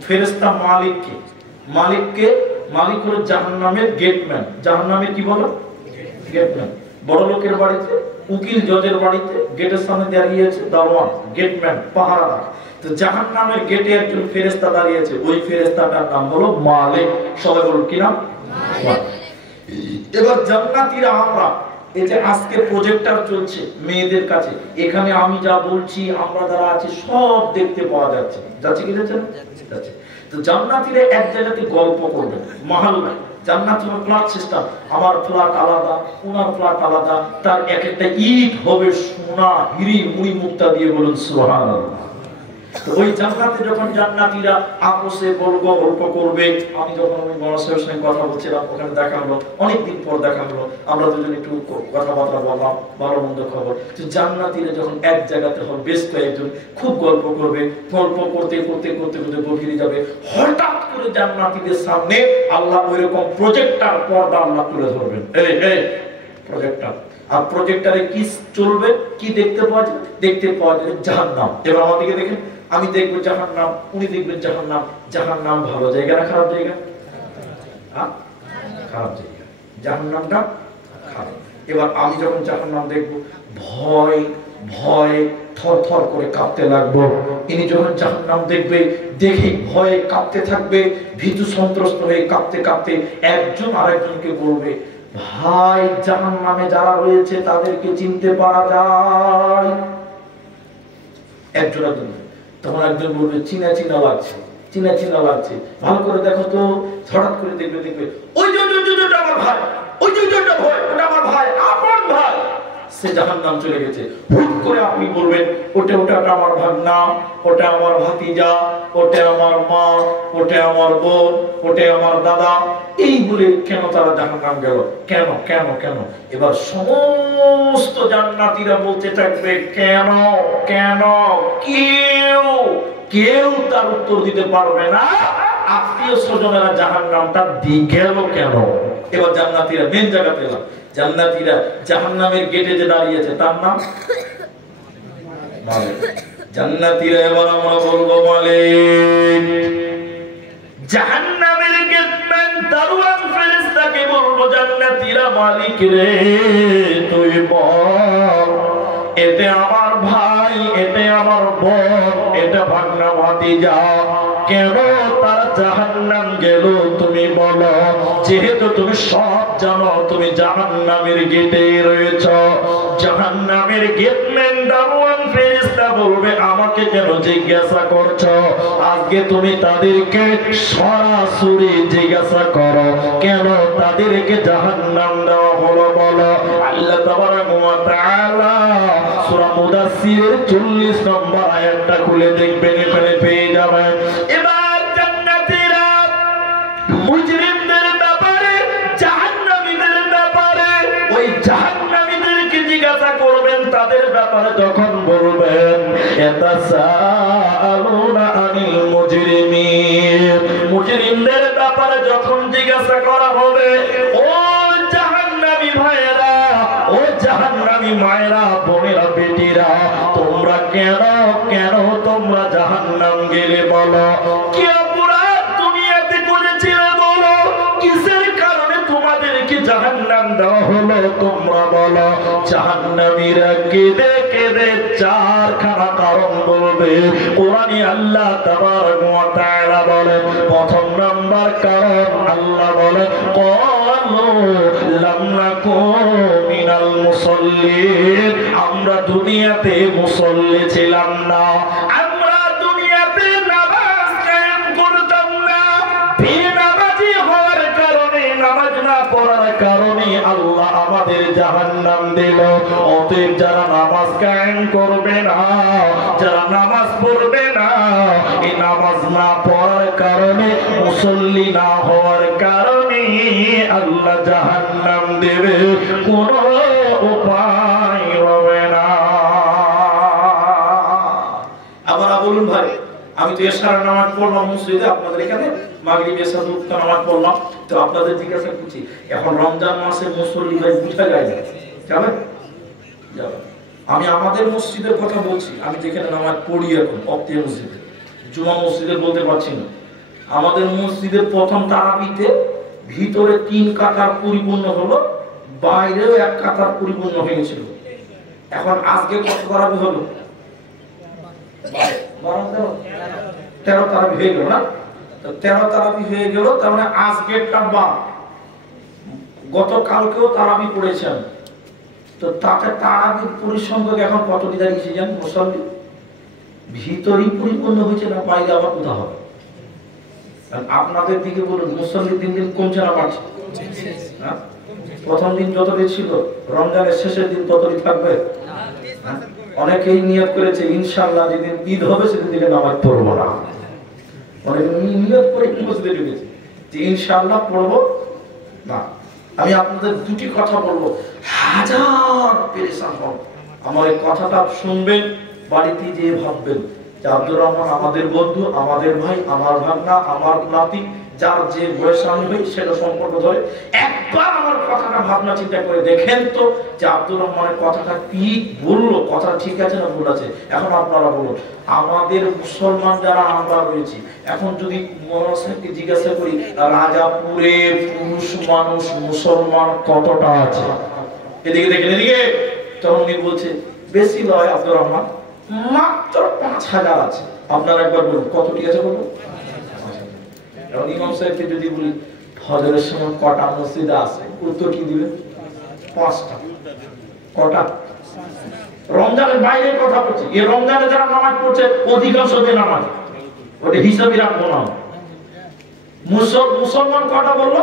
ফেরেশতা মালিককে, মালিককে, মালিক হলো জাহান্নামের গেটম্যান। জাহান্নামের কি বলো? গেটম্যান। বড় লোকের বাড়িতে, উকিল জজের বাড়িতে গেটের সামনে দাঁড়িয়ে আছে দারোয়ান, গেটম্যান, পাহারাদার। তো জাহান্নামের গেটে একজন ফেরেশতা দাঁড়িয়ে আছে, ওই ফেরেশতাটার নাম হলো মালিক। সবাই বলুন কি নাম? এবার জান্নাতীরা আমরা এই যে আজকে প্রজেক্টর চলছে মেয়েদের কাছে, এখানে আমি যা বলছি আমরা যারা আছি সব দেখতে পাওয়া যাচ্ছে, যাচ্ছে কি যাচ্ছে না? যাচ্ছে। তো জান্নাতীরা এক জায়গাতে গল্প করবেন, মহল্লায়। জান্নাতের ফ্ল্যাট সিস্টেম, আমার ফ্ল্যাট আলাদা, ওনার ফ্ল্যাট আলাদা, তার এক একটা ইট হবে সোনা, হিরি, মুড়ি মুক্তা দিয়ে, বলুন সুবহানাল্লাহ। ওই জান্নাতে যখন জান্নাতীরা আপসে গল্প করবে, আমি যখন ওই বড় সাহেবের সঙ্গে কথা বলছিলাম, ওখানে দেখা হলো, অনেকদিন পর দেখা হলো, আমরা দুজন একটু কথাবার্তা বললাম, ভালো মন্দ খবর। তো জান্নাতীরা যখন এক জায়গাতে হবে, বেশ কয়েকজন খুব গল্প করবে, গল্প করতে করতে করতে করতে গভীরে যাবে, হঠাৎ করে জান্নাতীদের সামনে আল্লাহ ওইরকম প্রজেক্টর পর্দা আল্লাহ তুলে ধরবেন, এই প্রজেক্টর। আর প্রজেক্টরে কি চলবে, কি দেখতে পাওয়া যাবে? দেখতে পাওয়া যাবে জাহান্নাম। এবার আমাদেরকে দেখেন, আমি দেখবো জাহান্নাম, উনি দেখবেন জাহান্নাম। জাহান্নাম ভালো জায়গা না খারাপ জায়গা? খারাপ জায়গা, জাহান্নামটা খারাপ। এবার আমি যখন জাহান্নাম দেখবো, ভয় ভয় থর থর করে কাঁপতে লাগবো। ইনি যখন জাহান্নাম দেখবে, দেখে ভয়ে কাঁপতে থাকবে, ভীতু সন্ত্রস্ত হয়ে কাঁপতে কাঁপতে একজন আরেকজনকে বলবে, ভাই জাহান্নামে যারা রয়েছে তাদেরকে চিনতে পারা যায়। একজন তখন একজন বলবে, চিনা চিনা লাগছে, চিনা চিনা লাগছে, ভালো করে দেখো তো। হঠাৎ করে দেখবে ওই যে আমার ভাই, ওই যে ভয়, ওটা আমার ভাই, আপন ভাই, সে জাহান্নাম চলে গেছে। হুট করে আপনি বলবেন, ওটা আমার ভাগনা, ওটা আমার ভাতিজা, ওটা আমার মা, ওটা আমার বোন, ওটা আমার দাদা। এই বলে কেন তারা জাহান্নাম গেল? কেন কেন কেন? এবার সমস্ত জান্নাতীরা বলতে থাকবে, কেন কেন? কেউ তার উত্তর দিতে পারবে না। আত্মীয় স্বজনেরা জাহান্নামটা গেল কেন? এবার জান্নাতীরা মেন জায়গাতে এলাম। জান্নাতীরা জাহান্নামের গেটে যে দাঁড়িয়েছে তার নাম মালিক। জান্নাতীরা এবার আমরা বলবো, মালিক। জাহান্নামের গেটম্যান দারওয়ান ফেরেশতাকে বলবো, জান্নাতীরা, মালিক রে তুই বল, এতে আমার ভাই, এতে আমার বোন, এটা ভাগনা ভাতিজা, কেন তারা জাহান্নাম গেল তুমি বলো। যেহেতু তুমি সব জানো, তুমি জাহান্নামের গেটে রয়েছ। জাহান্নামের গেটম্যান দারওয়ান ফেরেশতা বলবে, আমাকে কেন জিজ্ঞাসা করছো? আজকে তুমি তাদেরকে সরাসরি জিজ্ঞাসা করো, কেন তাদেরকে জাহান্নাম দেওয়া হলো বলো। আল্লাহ তাবারাকা ওয়া তাআলা সূরা মুদাসসিরের 40 নম্বর আয়াতটা খুলে দেখবেন, এখানে পেয়ে যাবেন। এবার জান্নাতীরা মুজরিমদের ব্যাপারে, জাহান্নামীদের ব্যাপারে, ওই জাহান্নামীদেরকে জিজ্ঞাসা করবেন তাদের ব্যাপারে। যখন বলবেন, ইয়াতাসাআলুনা আনিল মুজরিমিন, মুজরিমদের ব্যাপারে যখন জিজ্ঞাসা করা হবে, ও জাহান্নামী ভাইয়েরা, ও জাহান্নামী মায়েরা, বোনেরা, বেটিরা, তোমরা কেন কেন তোমরা জাহান্নাম গেলে বলো। কি অপরাধ দুনিয়াতে করেছিলে বলো, কিসের কারণে তোমাদেরকে জাহান্নাম দেওয়া হলো তোমরা বলো। জাহান্নামীরা কেঁদে কেঁদে চারখানা কারণ বলবে। কোরআনে আল্লাহ তাবারাকা ওয়া তাআলা বলেন, প্রথম নাম্বার কারণ আল্লাহ বলেন, ক্বালু লাম নাকু মিনাল মুসাল্লিন, আমরা দুনিয়াতে মুসল্লি ছিলাম না, আমরা দুনিয়াতে নামাজ কায়েম করতাম না। বেনামাজি হওয়ার কারণে, নামাজ না পড়ার কারণে আল্লাহ আমাদের জাহান্নাম দিল। অতএব যারা নামাজ কায়েম করবে না, যারা নামাজ পড়বে না, এই নামাজ না পড়ার কারণে, মুসল্লি না হওয়ার কারণে আল্লাহ জাহান্নাম দেবে, কোনো উপায় হবে না। আবার বলুন, ভাই আমি তো এশার নামাজ পড়লাম মসজিদে, আপনাদের এখানে মাগরিব এশা দুটো নামাজ পড়লাম, তো আপনাদের জিজ্ঞাসা করছি, এখন রমজান মাসে মুসল্লি ভাই বুঝা যায় না, যাবে যাবে। আমি আমাদের মসজিদের কথা বলছি, আমি যেখানে নামাজ পড়ি এখন, অক্তিয়া মসজিদে, জুমা মসজিদে বলতে পারছি না। আমাদের মসজিদের প্রথম তারাবিতে ভিতরে 3 কাতার পরিপূর্ণ হলো, বাইরেও 1 কাতার পরিপূর্ণ হয়েছিল। এখন আজকে কত তারাবি হলো? 13 তারাবি হয়ে গেল না? 13 তারাবি হয়ে গেল, তার মানে আজকেরটা বাদ, গতকালকেও তারাবি পড়েছেন, তো তাতে তারাবির পরিসংখ্যক এখন কতটি দাঁড়িয়েছে জানেন মুসল্লি? ভিতরই পরিপূর্ণ হয়েছে না বাইরে আবার কোথাও হবে? আপনাদের দিকে বলুন মুসল্লি দিন দিন কমছে না বাড়ছে? প্রথম দিন যতটি ছিল রমজানের শেষের দিন ততটি থাকবে। অনেকেই নিয়ত করেছে ইনশাআল্লাহ যেদিন ঈদ হবে সেদিন থেকে নামাজ পড়বো না। অনেকে নিয়ত করে মসজিদে ঢুকেছে যে ইনশাআল্লাহ পড়বো না। আমি আপনাদের দুটি কথা বলবো, হাজার পেরেশান হন, আমার এই কথাটা শুনবেন, বাড়িতে যেয়ে ভাববেন যে আব্দুর রহমান আমাদের বন্ধু, আমাদের ভাই, আমার ভাগনা, আমার নাতি, যার যে বয়সে আমি হই সেটা সম্পর্ক ধরে একবার আমার কথাটা ভাবনা চিন্তা করে দেখেন তো যে আব্দুর রহমানের কথাটা কি বললো, কথাটা ঠিক আছে না ভুল আছে। এখন আপনারা বলুন, আমাদের মুসলমান যারা আমরা রয়েছি, এখন যদি মনসাকে জিজ্ঞাসা করি রাজাপুরে পুরুষ মানুষ মুসলমান কতটা আছে, এদিকে দেখেন এদিকে, তখন উনি বলছে বেশি নয় আব্দুর রহমান, মাত্র 5000 আছে। আপনারা একবার বলুন কতটি আছে বলুন। এখন ইমাম সাহেবকে যদি বলি ফজরের সময় কটা মসজিদে আছে, উত্তর কি দিবে? 5টা। কটা? রমজানের বাইরের কথা বলছি, এই রমজানে যারা নামাজ পড়ছে অধিকাংশ নামাজ, ওটা হিসাবই রাখবো না। মুসলমান কটা বললো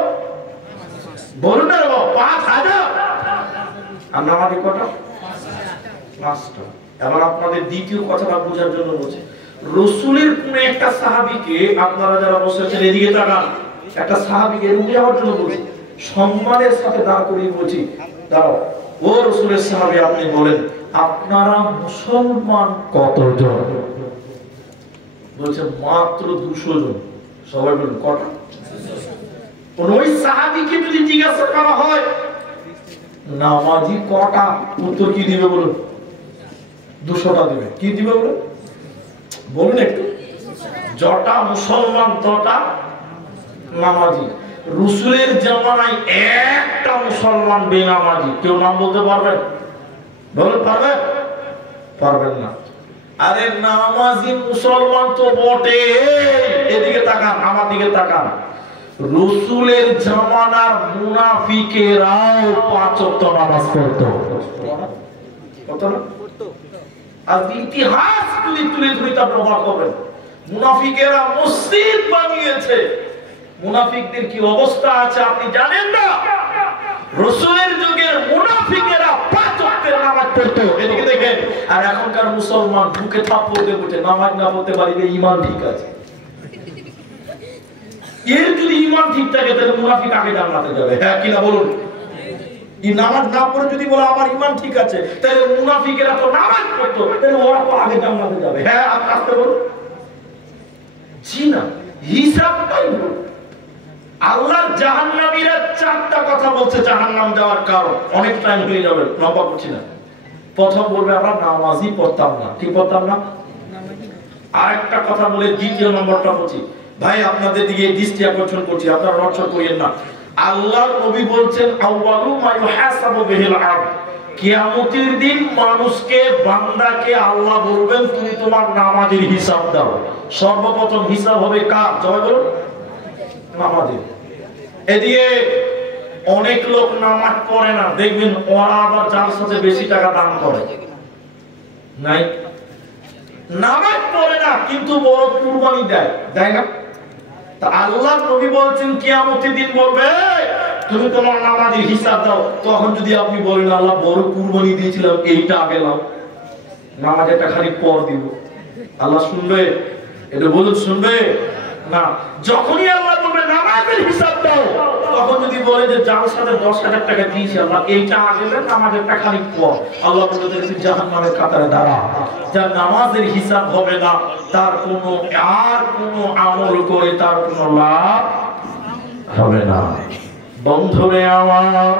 বলুন না, 5000। আর নামাজি কটা? 5টা। এবার আপনাদের দ্বিতীয় কথাটা বোঝার জন্য বলছে, রাসূলের কোন একটা সাহাবীকে, আপনারা যারা বসেছেন এদিকে তাকান, একটা সাহাবীকে রুকে যাওয়ার জন্য বলছি, সম্মানের সাথে দাঁড় করিয়ে বলছি, দাঁড়াও ও রাসূলের সাহাবী, আপনি বলেন আপনারা মুসলমান কতজন? বলছে মাত্র 200 জন। সবাই বলুন কটা? ওই সাহাবীকে যদি জিজ্ঞাসা করা হয় নামাজি কটা, উত্তর কি দিবে বলুন? 200টা দিবে। কি দিবে বলুন? বলুন একটু। যটা মুসলমান তটা নামাজি। রাসূলের জামানায় একটা মুসলমান বেনামাজি কেউ নাম বলতে পারবেন? বলুন পারবেন? পারবেন না। আরে নামাজি মুসলমান তো বটে, এদিকে তাকান, আমার দিকে তাকান, রাসূলের জামানার মুনাফিকেরাও 5 ওয়াক্ত নামাজ পড়তো। কত না? আর ইতিহাস তুলে তুলে তুলে তা প্রমাণ করবেন, মুনাফিকেরা মসজিদ বানিয়েছে। মুনাফিকদের কি অবস্থা আছে আপনি জানেন না? রাসূলের যুগের মুনাফিকেরা 5 ওয়াক্তের নামাজ পড়তো, এদিকে দেখেন। আর এখনকার মুসলমান বুকে থাপ্পড় দিয়ে বলছে নামাজ না পড়তে পারলে ঈমান ঠিক আছে। এর যদি ঈমান ঠিক থাকে তাহলে মুনাফিক আগে জান্নাতে যাবে। হ্যাঁ কিনা বলুন? এই নামাজ না পড়ে যদি বলে আমার ঈমান ঠিক আছে, তাহলে মুনাফিকেরা তো নামাজ পড়তো, তাহলে ওরা তো আগে জান্নাতে যাবে। হ্যাঁ আপনি আসতে বলুন। জি না, হিসাবটাই ভুল। আল্লাহর জাহান্নামীরা 4টা কথা বলছে জাহান্নাম যাওয়ার কারণ, অনেক টাইম হয়ে যাবে, লম্বা করছি না। প্রথম বলবে আমরা নামাজই পড়তাম না। কি পড়তাম না? আরেকটা কথা বলে দ্বিতীয় নম্বরটা বলছি, ভাই আপনাদের দিকে দৃষ্টি আকর্ষণ করছি, আপনারা নড়চড় করিয়েন না। আল্লাহর নবী বলছেন আউয়ালু মা ইউহাসাবু বিহিল আবদ, কিয়ামতের দিন মানুষকে, বান্দাকে আল্লাহ বলবেন তুমি তোমার নামাজের হিসাব দাও। সর্বপ্রথম হিসাব হবে কার? জবাব বলুন, নামাজের। এদিকে অনেক লোক নামাজ পড়ে না, দেখবেন ওরা আবার যার সাথে বেশি টাকা দান করে নাই, নামাজ পড়ে না কিন্তু বড় কুরবানি দেয়, দেয় না? তা আল্লাহ নবী বলছেন কিয়ামতের দিন বলবে তুমি তোমার নামাজের হিসাব দাও। তখন যদি আপনি বলেন আল্লাহ বড় কুরবানি দিয়েছিলাম, এইটা আগে নাও, নামাজেরটা খালি পর দিব, আল্লাহ শুনবে? এটা বলুন শুনবে না। যখনই আল্লাহ বলবে নামাজের হিসাব দাও, তখন যদি বলে যে যার সাথে 10,000 টাকা দিয়েছি আল্লাহ, এইটা আগে নেন, নামাজেরটা খালি পর, আল্লাহ বলে তুই জাহান্নামের কাতারে দাঁড়া। যার নামাজের হিসাব হবে না তার কোনো আমল করে তার কোনো লাভ হবে না। বন্ধুরে আমার,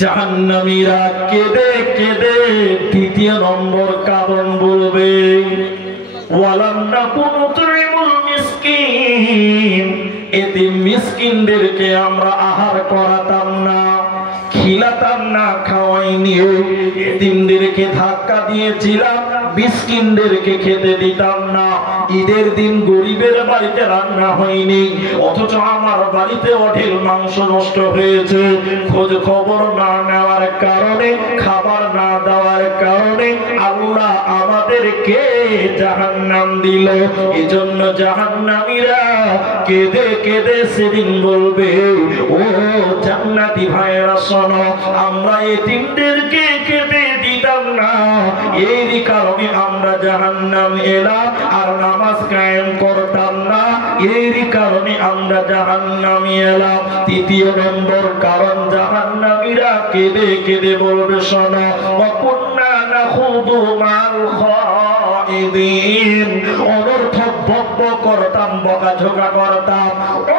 জাহান্নামীরা কেঁদে কেঁদে দ্বিতীয় নম্বর কারণ বলবে ওয়ালাম নাকুনু তুইমুল মিসকিন, এতিম মিসকিনদেরকে আমরা আহার করাতাম না, খিলাতাম না, খাওয়াইনি। এতিমদেরকে ধাক্কা দিয়েছিলাম, মিসকিনদেরকে খেতে দিতাম না। ঈদের দিন গরিবের বাড়িতে রান্না হয়নি, অথচ আমার বাড়িতে অঢেল মাংস নষ্ট হয়েছে। খোঁজ খবর না নেওয়ার কারণে, খাবার না দেওয়ার কারণে আল্লাহ আমাদেরকে জাহান্নাম দিল। এজন্য জাহান্নামীরা কেঁদে কেঁদে সেদিন বলবে, ও জান্নাতি ভাইরা শোনো, আমরা এতিমদেরকে খেতে দিতাম না, এই কারণে আমরা জাহান্নাম এলাম। আর নামাজ কায়েম করতাম না, এই কারণে আমরা জাহান্নামে এলাম। তৃতীয় নম্বর কারণ, জাহান্নামীরা কেঁদে কেঁদে বলবে, শোনো, ওয়াকুন্না নাখুদু মাল খাইদিন, অনর্থক বকবক করতাম, বকাঝকা করতাম,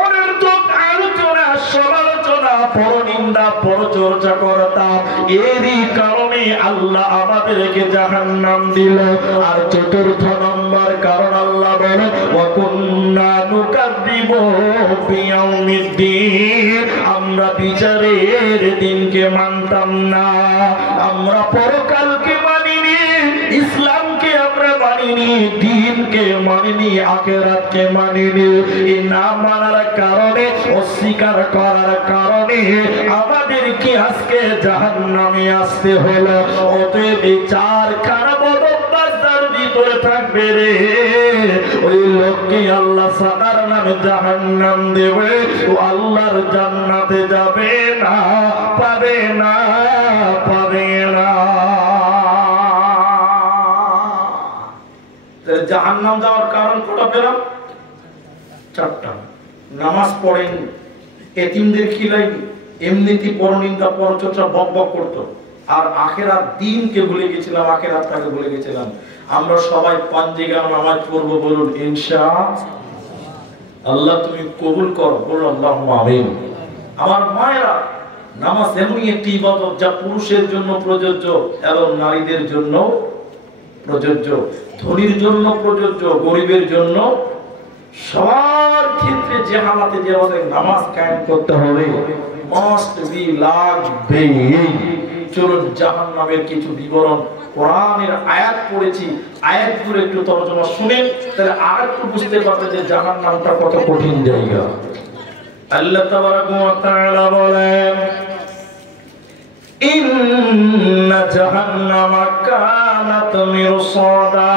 অনর্থক আলোচনা সমালোচনা, পরনিন্দা পরচর্চা করতাম। এরই কারণে আল্লাহ আমাদেরকে জাহান্নাম দিল। আর চতুর্থ নম্বর কারণ আল্লাহ বলে, ওয়াকুন্না নুকাযযিবু বিয়াউমিদ্দিন, আমরা বিচারের দিনকে মানতাম না, আমরা পরকালকে মানিনি, ইসলামকে আমরা মানিনি, দ্বীনকে মানিনি, আখিরাতকে মানিনি। এই না মানার কারণে, অস্বীকার করার কারণে আমাদেরকে আজকে জাহান্নামে আসতে হলো। অতএব এই চারখানা বদঅভ্যাসের ভিতরে থাকবে রে, ওই লোককে আল্লাহ সাকার নামে জাহান্নাম দেবে, ও আল্লাহর জান্নাতে যাবে না, পাবে না, পাবে না। জাহান্নাম যাওয়ার কারণ কটা পেলাম? চারটা। নামাজ পড়েনি, এতিমদের খিলাইনি, এমনিতে পরনিন্দা পরচর্চা বকবক করতো, আর আখেরাত দিনকে ভুলে গেছিলাম, আখেরাতটাকে ভুলে গেছিলাম। আমরা সবাই পাঁচেগাম নামাজ পড়বো, বলুন ইনশাআল্লাহ। তুমি কবুল করো, বলুন আল্লাহুম্মা আমিন। আমার মায়েরা, নামাজ এমনই একটি ইবাদত যা পুরুষের জন্য প্রযোজ্য এবং নারীদের জন্য প্রযোজ্য, ধনীর জন্য প্রযোজ্য, গরিবের জন্য, সবার ক্ষেত্রে যে হালাতে যে নামাজ কায়েম করতে হবে, মাস্ট বি, লাগবে। চলুন জাহান্নামের কিছু বিবরণ, কোরআনের আয়াত পড়েছি, আয়াতগুলো একটু তর্জমা শুনেন, তাহলে আর একটু বুঝতে পারবেন যে জাহান্নামটা কত কঠিন জায়গা। আল্লাহ তাবারাকা ওয়া তাআলা বলেন, ইন্না জাহান্নামা কানাত মিরসাদা,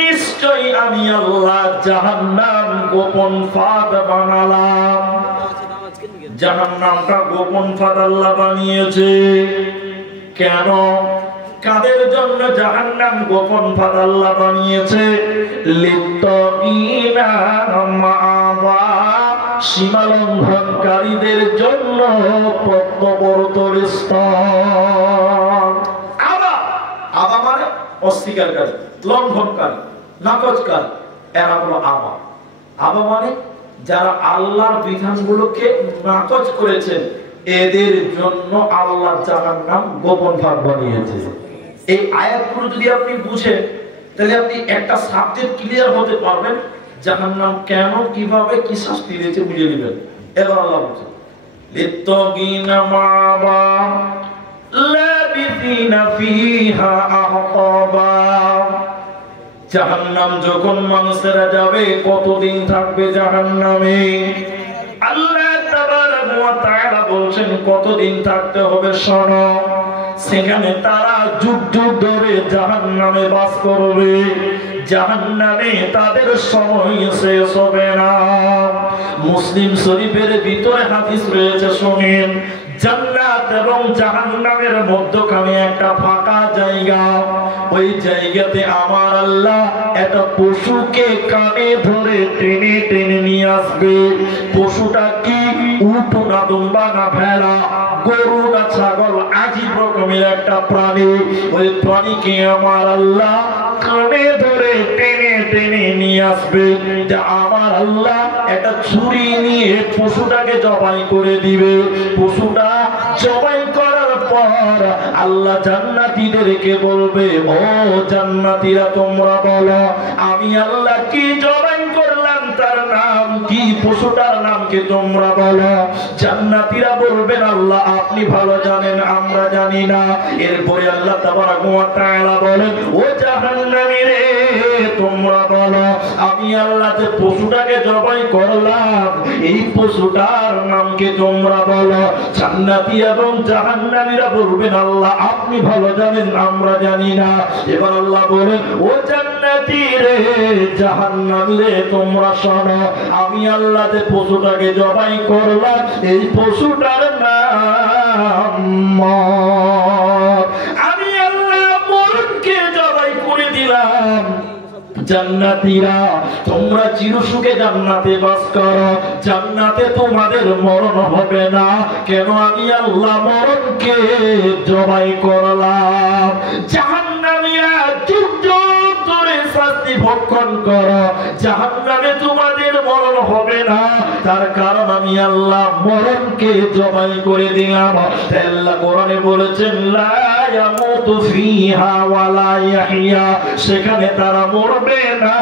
নিশ্চয়ই আমি আল্লাহ জাহান্নাম গোপন ফাঁদ বানালাম। জাহান্নামটা গোপন ফাঁদ আল্লাহ বানিয়েছে। কেন, কাদের জন্য জাহান্নাম গোপন ফাঁদ আল্লাহ বানিয়েছে? লিত্তাকিনা মাআবা, সীমালঙ্ঘনকারীদের জন্য পদ্মবর্তর স্তর। আবা মানে অস্বীকারী, লঙ্ঘনকারী, নাকচকারী, এরা হলো আবা। আবা মানে যারা আল্লাহর বিধানগুলোকে নাকচ করেছেন, এদের জন্য আল্লাহ জাহান্নাম গোপন ফাঁদ বানিয়েছে। এই আয়াতগুলো যদি আপনি বুঝেন, তাহলে আপনি একটা সাবজেক্ট ক্লিয়ার হতে পারবেন, জাহান্নাম কেন, কিভাবে, কি শাস্তি দিয়েছে বুঝে নেবেন। এবার আল্লাহ বলছে, লিত্তাকিনা মাআবা লাবিসিনা ফিহা আহকাবা, জাহান্নাম যখন মানুষেরা যাবে, কতদিন থাকবে জাহান্নামে? আল্লাহ তাবারাকা ওয়া তাআলা বলছেন কতদিন থাকতে হবে, শোনো। সেখানে তারা যুগ যুগ ধরে জাহান্নামে বাস করবে, জাহান্নামে তাদের সময় শেষ হবে না। মুসলিম শরীফের ভিতরে হাদিস রয়েছে, শুনেন, জান্নাত এবং জাহান্নামের মধ্যখানে একটা ফাঁকা জায়গা, ওই জায়গাতে আমার আল্লাহ একটা পশুকে কানে ধরে টেনে টেনে নিয়ে আসবে। পশুটা কি? উট না, দুম্বা না, ভেড়া, গরু না, ছাগল, আজীব রকমের একটা প্রাণী। ওই প্রাণীকে আমার আল্লাহ কানে ধরে টেনে টেনে নিয়ে আসবে। আমার আল্লাহ একটা ছুরি নিয়ে পশুটাকে জবাই করে দিবে। পশুটা জবাই করার পর আল্লাহ জান্নাতীদেরকে বলবে, ও জান্নাতীরা, তোমরা বলো আমি আল্লাহ কি জবাই করলাম, তার নাম কি, পশুটার নাম নামকে তোমরা বলো। জান্নাতীরা বলবেন আল্লাহ আপনি ভালো জানেন, আমরা জানি না। এরপরে আল্লাহ তাবারাক ওয়া তাআলা বলেন ও জাহান্নামী রে তোমরা বলো আমি আল্লাহ যে পশুটাকে জবাই করলাম এই পশুটার নামকে তোমরা বলো। জান্নাতী এবং জাহান্নামীরা বলবেন আল্লাহ আপনি ভালো জানেন, আমরা জানি না। এবার আল্লাহ বলেন ও জান্নাতী রে জাহান্নামী রে তোমরা শোনো আমি আল্লাহ যে পশুটাকে জবাই করলাম এই পশুটার নাম মর। আমি আল্লাহ মরণকে জবাই করে দিলাম। জান্নাতীরা তোমরা চিরসুখে জান্নাতে বাস করো, জান্নাতে তোমাদের মরণ হবে না। কেন আমি আল্লাহ মরণকে জবাই করলাম। জাহান্নামীরা যুগ যুগ ধরে শাস্তি ভক্ষণ করো, জাহান্নামে তোমাদের মরণ হবে না। তার কারণ আমি আল্লাহ মরণকে জবাই করে দিলাম। আল্লাহ কোরআনে বলেছেন লা ইয়ামুতু ফিহা ওয়া লা ইয়াহইয়া, সেখানে তারা মরবে না,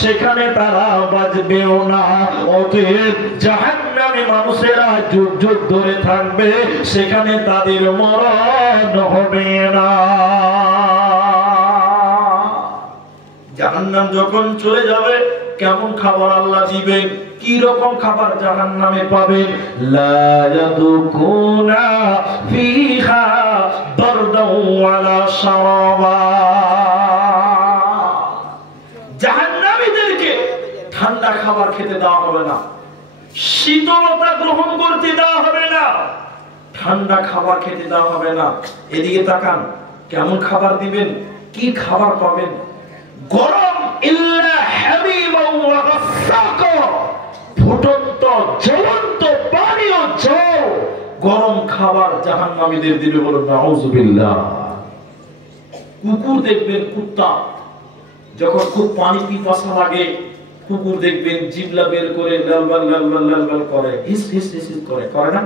সেখানে তারা বাঁচবেও না। অতএব জাহান্নামে মানুষেরা যুগ যুগ ধরে থাকবে, সেখানে তাদের মরণ হবে না। জাহান্নাম যখন চলে যাবে কেমন খাবার আল্লাহ দিবেন, কি রকম খাবার জাহান্নামে পাবেন? লা ইয়াদুকুনা ফিহা বারদাও ওয়ালা শারাবা। জাহান্নামীদেরকে ঠান্ডা খাবার খেতে দেওয়া হবে না, শীতলতা গ্রহণ করতে দেওয়া হবে না, ঠান্ডা খাবার খেতে দেওয়া হবে না। এদিকে তাকান কেমন খাবার দিবেন, কি খাবার পাবেন? গরম ইল্লা হামিমান ওয়া গাসসাকা, ফুটন্ত জ্বলন্ত পানীয় জল গরম খাবার জাহান্নামীদের দিবে। বলুন নাউযুবিল্লাহ। কুকুর দেখবেন, কুত্তা যখন খুব পানি পিপাসা লাগে কুকুর দেখবেন জিভলা বের করে লালবাল লালবাল লালবাল করে, হিস হিস হিস করে, করে না?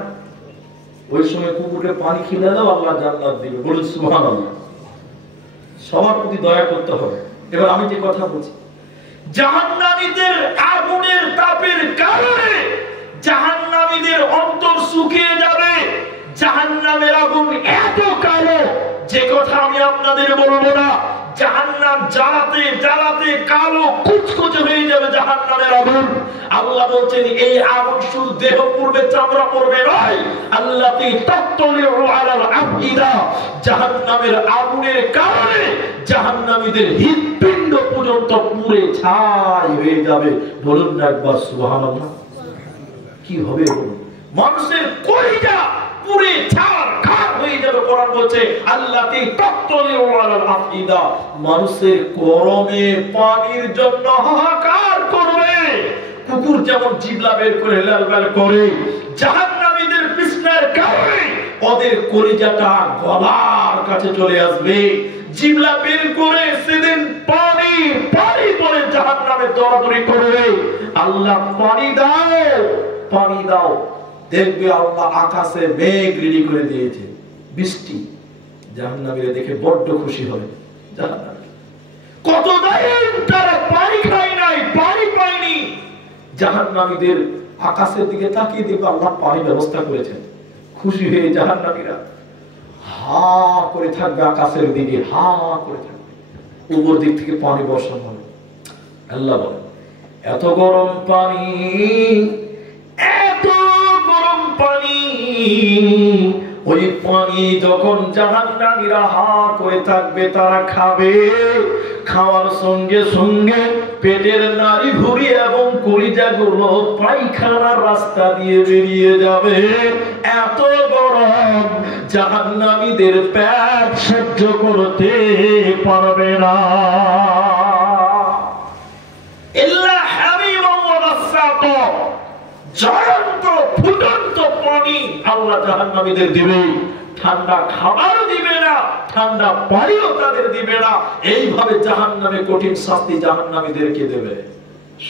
ওই সময় কুকুরকে পানি খেলে দাও আল্লাহ জান্নাত দিবে। বলুন সুবহানাল্লাহ। সবার প্রতি দয়া করতে হবে। এবার আমি যে কথা বলছি, জাহান্নামীদের আগুনের তাপের কারণে জাহান্নামীদের অন্তর শুকিয়ে যাবে। জাহান্নামের আগুন এত কালো যে কথা আমি আপনাদের বলবো না। জাহান্নাম জ্বালাতে জ্বালাতে কালো কুচকুচে হয়ে যাবে জাহান্নামের আগুন। আল্লাহ বলছেন এই আগুন শুধু দেহ পূর্বে চামড়া পড়বে নয়, আল্লাতি তাত্তালিউ আলাল আফইদা, জাহান্নামের আগুনের কারণে জাহান্নামীদের হৃৎপিণ্ড পর্যন্ত পুড়ে ছাই হয়ে যাবে। বলুন না একবার সুবহানাল্লাহ। কি হবে বলুন? মানুষের কলিজা পুড়ে ছারখার হয়ে যাবে। কোরআন বলছে আল্লাতি তাত্তালিউ আলাল আফইদা, মানুষের গরমে পানির জন্য হাহাকার করবে। কুকুর যেমন জিভলা বের করে লালবাল করে, জাহান্নামীদের বিছনার কারণে ওদের কলিজাটা গলার কাছে চলে আসবে। জিভলা বের করে সেদিন পানি পানি করে জাহান্নামে দৌড়াদৌড়ি করবে। আল্লাহ পানি দাও, পানি দাও। দেখবে আল্লাহ আকাশে মেঘ রেডি করে দিয়েছে, বৃষ্টি। জাহান্নামীরা দেখে বড্ড খুশি হবে। জাহান্নামী কতদিন তারা পানি খায় নাই, পানি পায়নি। জাহান্নামীদের আকাশের দিকে তাকিয়ে দেখবে আল্লাহ পানি ব্যবস্থা করেছেন। খুশি হয়ে জাহান্নামীরা হা করে থাকবে, আকাশের দিকে হা করে থাকবে। উপর দিক থেকে পানি বর্ষণ হবে। আল্লাহ বলেন এত গরম পানি, এত গরম পানি। ওই পানি যখন জাহান্নামীরা হা করে থাকবে তারা খাবে, খাওয়ার সঙ্গে সঙ্গে পেটের নাড়ি ভুঁড়ি এবং কলিজাগুলো পায়খানার রাস্তা দিয়ে বেরিয়ে যাবে। এত গরম জাহান্নামীদের পেট সহ্য করতে পারবে না। ইল্লা হামিমান ওয়া গাসসাকা, জ্বলন্ত ফুটন্ত পানি আল্লাহ জাহান্নামীদের দিবে। ঠান্ডা খাবার দিবে না, ঠান্ডা পানিও তাদের দিবে না। এইভাবে জাহান্নামে কঠিন শাস্তি জাহান্নামীদেরকে দেবে।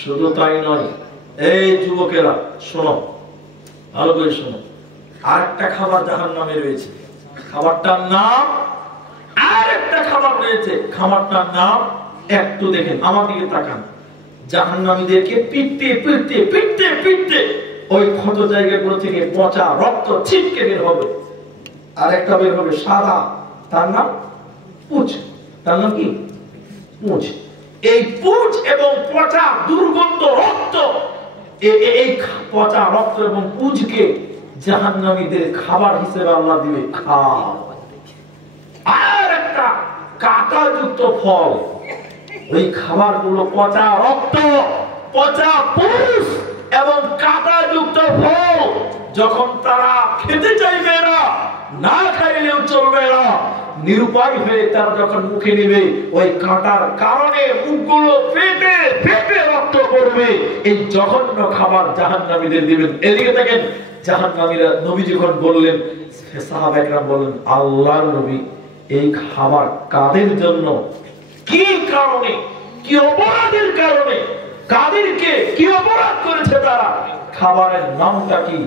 শুধু তাই নয়, এই যুবকেরা শোনো, ভালো করে শোনো, আরেকটা খাবার জাহান্নামে রয়েছে। খাবারটার নাম, আরেকটা খাবার রয়েছে, খাবারটার নাম একটু দেখেন, আমার দিকে তাকান। জাহান্নামীদেরকে পিটতে পিটতে পিটতে পিটতে ওই ক্ষত জায়গাগুলো থেকে পচা রক্ত ছিটকে বের হবে, আর একটা বের হবে সাদা, তার নাম পুঁজ। তার নাম কি? পুঁজ। এই পুঁজ এবং পচা দুর্গন্ধ রক্ত, এই পচা রক্ত এবং পুঁজকে জাহান্নামীদের খাবার হিসেবে আল্লাহ দিবে, খাও। আর একটা কাঁটাযুক্ত ফল, ওই খাবারগুলো পচা রক্ত, পচা পুঁজ এবং কাঁটাযুক্ত ফল। যখন তারা খেতে চাইবে না, না খাইলেও চলবে না, নিরুপায় হয়ে তারা যখন মুখে নেবে, ওই কাঁটার কারণে মুখগুলো ফেটে ফেটে রক্ত করবে। এই জঘন্য খাবার জাহান্নামীদের দিবেন। এদিকে দেখেন জাহান্নামীরা, নবী যখন বললেন, সাহাবায়ে বললেন, আল্লাহর নবী, এই খাবার কাদের জন্য, কি কারণে, কি অপরাধের কারণে, কাদেরকে কি অপরাধ করেছে তারা, খাবারের নামটা কি?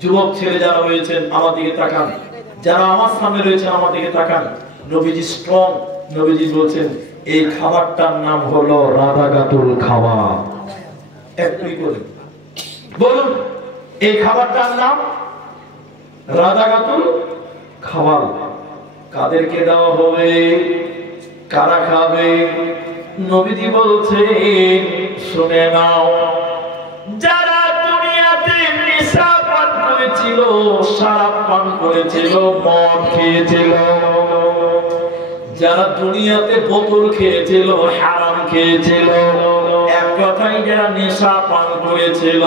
যুবক ছেলে যারা রয়েছেন আমার দিকে তাকান, যারা আমার সামনে রয়েছেন আমার দিকে তাকান। নবীজি স্ট্রং, নবীজি বলছেন এই খাবারটার নাম হলো রাধাগাতুল খাবার। একটুই বলুন, বলুন এই খাবারটার নাম রাধাগাতুল খাবার। কাদেরকে দেওয়া হবে, কারা খাবে? নবীজি বলছে শুনে নাও, যারা দুনিয়াতে নেশা পান করেছিল, শরাব পান করেছিল, মদ খেয়েছিল, যারা দুনিয়াতে বোতল খেয়েছিল, হারাম খেয়েছিল, এক কথায় যারা নেশা পান করেছিল,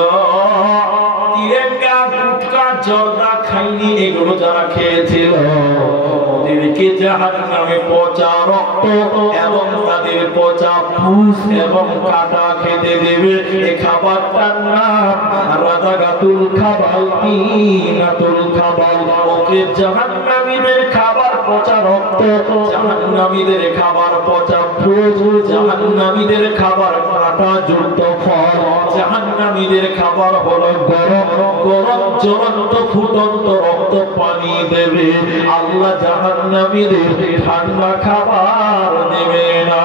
তিরেঙ্গা, গুটকা, জর্দা খাইনি, এগুলো যারা খেয়েছিল, ওদেরকে জাহান্নামে পচা রক্ত এবং তাদের পচা পুঁজ এবং কাঁটা খেতে দেবে। এই খাবারটার নাম রাধাগাতুল খাবার, তিনাতুল খাবার। ওকে জাহান্নামীদের খাবার পচা রক্ত, জাহান্নামীদের খাবার পচা পুঁজ, জাহান্নামীদের খাবার কাঁটা যুক্ত ফল, জাহান্নামীদের খাবার হলো গরম গরম জ্বলন্ত ফুটন্ত রক্ত পানি দেবে। আল্লাহ জাহান্নামীদের ঠান্ডা খাবার দেবে না।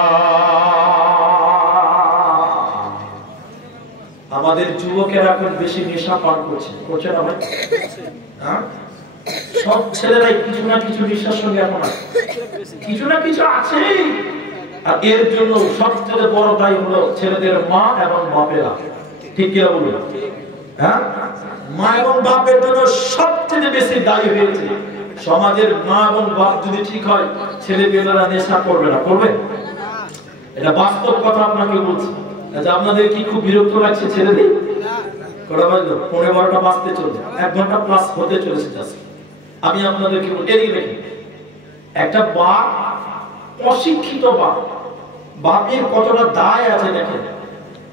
আমাদের যুবকেরা এখন বেশি নেশা পান করছে, করছে না ভাই? সব ছেলেরাই কিছু না কিছু নেশার সঙ্গে এখন কিছু না কিছু আছে। আর এর জন্য সবচেয়ে বড় দায়ী হলো ছেলেদের মা এবং বাপেরা। ঠিক কিনা বলুন? হ্যাঁ, মা এবং বাপের জন্য সবচেয়ে বেশি দায়ী হয়েছে। সমাজের মা এবং বাপ যদি ঠিক হয়, ছেলেমেয়েরা নেশা করবে না, করবে? এটা বাস্তব কথা আপনাকে বলছি। আপনাদের কি খুব বিরক্ত লাগছে ছেলেদের? কটা বাজলো? 11:30 বাজতে চলছে, 1 ঘন্টা প্লাস হতে চলেছে। আমি আপনাদেরকে বলি, একটা বাপ, অশিক্ষিত বাপ, বাপের কতটা দায় আছে দেখেন।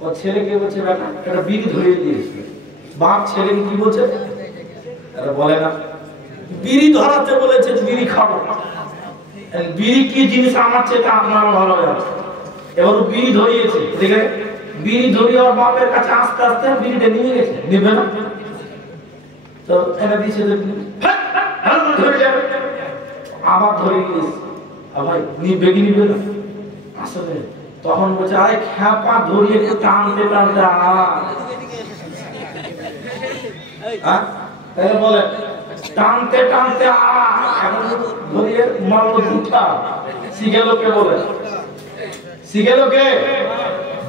ও ছেলেকে বলছে একটা বিড়ি ধরিয়ে দিয়েছে, বাপ ছেলেকে কি বলছে? বলে না, বিড়ি ধরাতে বলেছে, বিড়ি খাবো। বিড়ি কি জিনিস আমার চেয়ে আপনার ভালো জানে। এবার বিড়ি ধরিয়েছে, দেখে বিড়ি ধরিয়ে ওর বাপের কাছে আস্তে আস্তে বিড়িটা নিয়ে গেছে, নিবে না তো এটা দিচ্ছে, আবার ধরে গিয়েছে, ভাই নিবে কি নিবে না? আসলে তখন বলছে, আরে খ্যাপা ধরিয়ে টানতে টানতে বলে টানতে টানতে ধরিয়ে মারলো দুটা। শিখে লোকে বলে, শিখে লোকে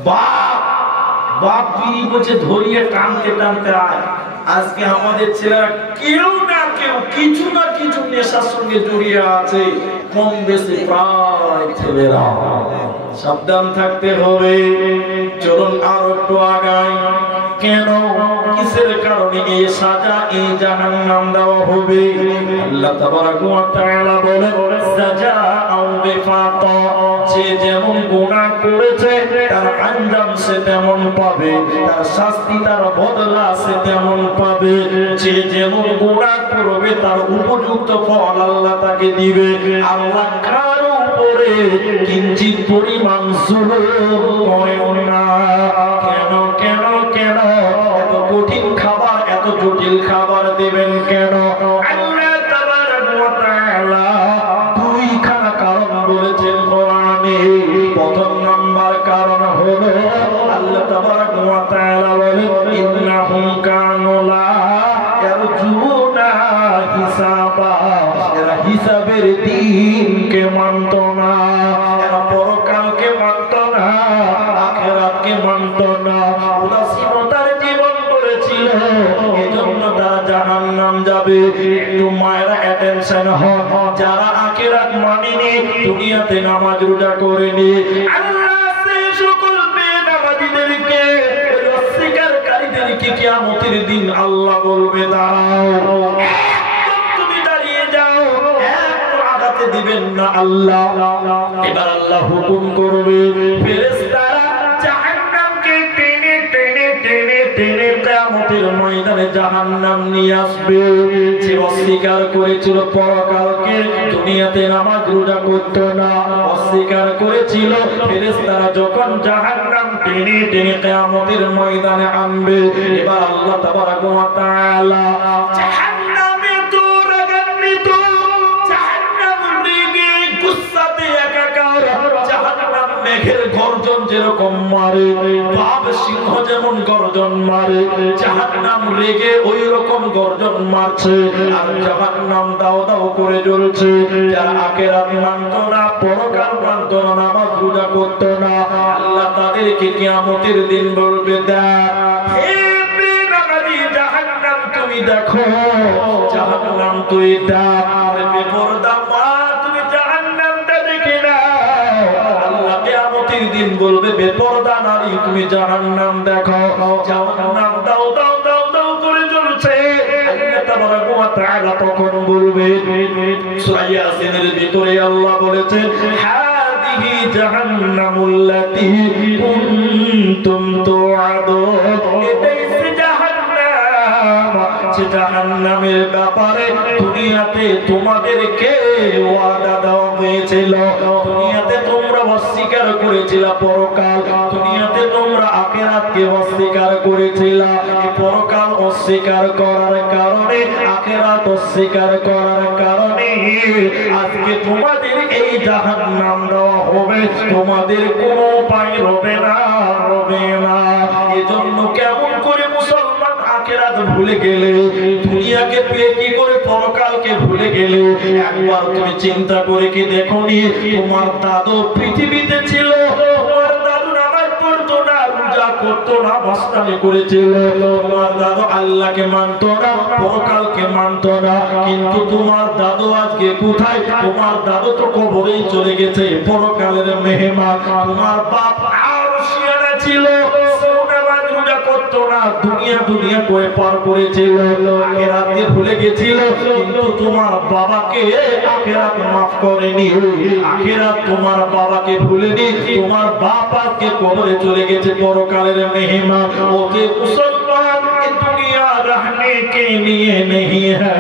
বাপ, বাপ বিড়ি বলছে ধরিয়ে টানতে টানতে আয়। আজকে আমাদের ছেলেরা কেউ না কেউ কিছু না কিছু নেশার সঙ্গে জড়িয়ে আছে, কম বেশি প্রায় ছেলেরা। সাবধান থাকতে হবে। চলুন আর একটু আগাই। কেন, কিসের কারণে এই সাজা, এই জাহান্নাম দেওয়া হবে? আল্লাহ তাবারাক ওয়া তাআলা বলেন, সাজাআউ বিফাতা, যে যেমন গুনাহ করেছে তার আঞ্জাম সে তেমন পাবে, তার শাস্তি, তার বদলা সে তেমন পাবে। যে যেমন গুনাহ করবে তার উপযুক্ত ফল আল্লাহ তাকে দিবে। আল্লাহ কারো উপরে কিঞ্চিত পরিমাণ জুলুম করেন না। কেন কেন কেন এত কঠিন খাবার, এত জটিল খাবার দেবেন কেন? আল্লাহ তাবারাক ওয়া তাআলা দুইখানা কারণ বলেছেন কোরআনে। প্রথম নাম্বার কারণ হলো আল্লাহ তাবারাক ওয়া তাআলা বলেন, ইন্নাহুম কানু লা হিসাবা, এরা হিসাবের দিনকে মানত না, এরা পরকালকে মানত না, আখিরাতকে মানত না, উদাসীনতার জীবন করেছিল, এজন্য তারা জাহান্নাম যাবে। একটু মায়েরা অ্যাটেনশন হন, যারা আখিরাত মানেনি, দুনিয়াতে নামাজ রোজা করেনি, আল্লাহ সেই সকল বেনামাজীদেরকে, অস্বীকারীদেরকে কিয়ামতের দিন আল্লাহ বলবে দাঁড়াও, তুমি দাঁড়িয়ে যাও, একটু আগাতে দিবেন না আল্লাহ। এবার আল্লাহ হুকুম করবে, ফেরেশতারা জাহান্নামকে টেনে টেনে টেনে টেনে কিয়ামতের ময়দানে জাহান্নাম নিয়ে আসবে। যে অস্বীকার করেছিল পরকালকে, দুনিয়াতে নামাজ রোজা করত না, অস্বীকার করেছিল, ফেরেশতারা যখন জাহান্নাম টেনে টেনে কিয়ামতের ময়দানে আনবে, এবার আল্লাহ তাবারাক ওয়া তাআলা জাহান্নামে তো রাগান্বিত, জাহান্নাম রেগে গুসসাতে একাকার, জাহান্নাম মেঘের গর্জন যেরকম মারে, বাঘ সিংহ যেমন গর্জন মারে, জাহান্নাম রেগে ওই রকম গর্জন মারছে, আর জাহান্নাম দাও দাও করে জ্বলছে। যারা আখিরাত মানত না, পরকাল মানত না, নামাজ রোজা করত না, আল্লাহ তাদেরকে কিয়ামতের দিন বলবে, দেখ হে বেনামাজি জাহান্নাম তুমি দেখো, জাহান্নাম তুই দেখ, বেপরদা মা তুমি জাহান্নামটা দেখে নাও। আল্লাহ কিয়ামতের দিন বলবে, বেপরদা নারী তুমি জাহান্নাম দেখো, জাহান্নাম দাও দাও দাও দাও করে জ্বলছে। আল্লাহ তাবারাক ওয়া তাআলা তখন বলবে, সূরা ইয়াসিনের ভিতরে আল্লাহ বলেছেন, হাদিহি জাহান্নামুল্লাতী কুনতুম তুআদুন, এটাই সে জাহান্নাম, যে জাহান্নামের ব্যাপারে দুনিয়াতে তোমাদেরকে ওয়াদা দেওয়া হয়েছিল। দুনিয়াতে তোমরা অস্বীকার করেছিলা পরকাল, দুনিয়াতে তোমরা আখিরাতকে অস্বীকার করেছিলা, এই পরকাল অস্বীকার করার কারণে, আখিরাত অস্বীকার করার কারণে আজকে তোমাদের এই জাহান্নাম দেওয়া হবে, তোমাদের কোনো উপায় হবে না, হবে না। এজন্য কেমন করে মুসলমান আখিরাত ভুলে গেলে, দুনিয়াকে পেয়ে কি করে পরকালকে ভুলে গেলে? একবার তুমি চিন্তা করে কি দেখোনি, তোমার দাদু পৃথিবীতে ছিল, তোমার দাদু নামাজ পড়তো না, রোজা করতো না, মস্তানি করেছিল, তোমার দাদু আল্লাহকে মানতো না, পরকালকে মানতো না, কিন্তু তোমার দাদু আজকে কোথায়? তোমার দাদু তো কবরেই চলে গেছে, পরকালের মেহমান। তোমার বাপ আরশিয়ানা ছিল, করতো না, দুনিয়া দুনিয়া করে পার করেছিল, আখিরাতকে ভুলে গেছিল, কিন্তু তোমার বাবাকে আখিরাত মাফ করেনি, আখিরাত তোমার বাবাকে ভুলেনি, তোমার বাবাকে কবরে চলে গেছে, পরকালের মেহমান। ওকে মুসলমান, दुनिया रहने के लिए नहीं है,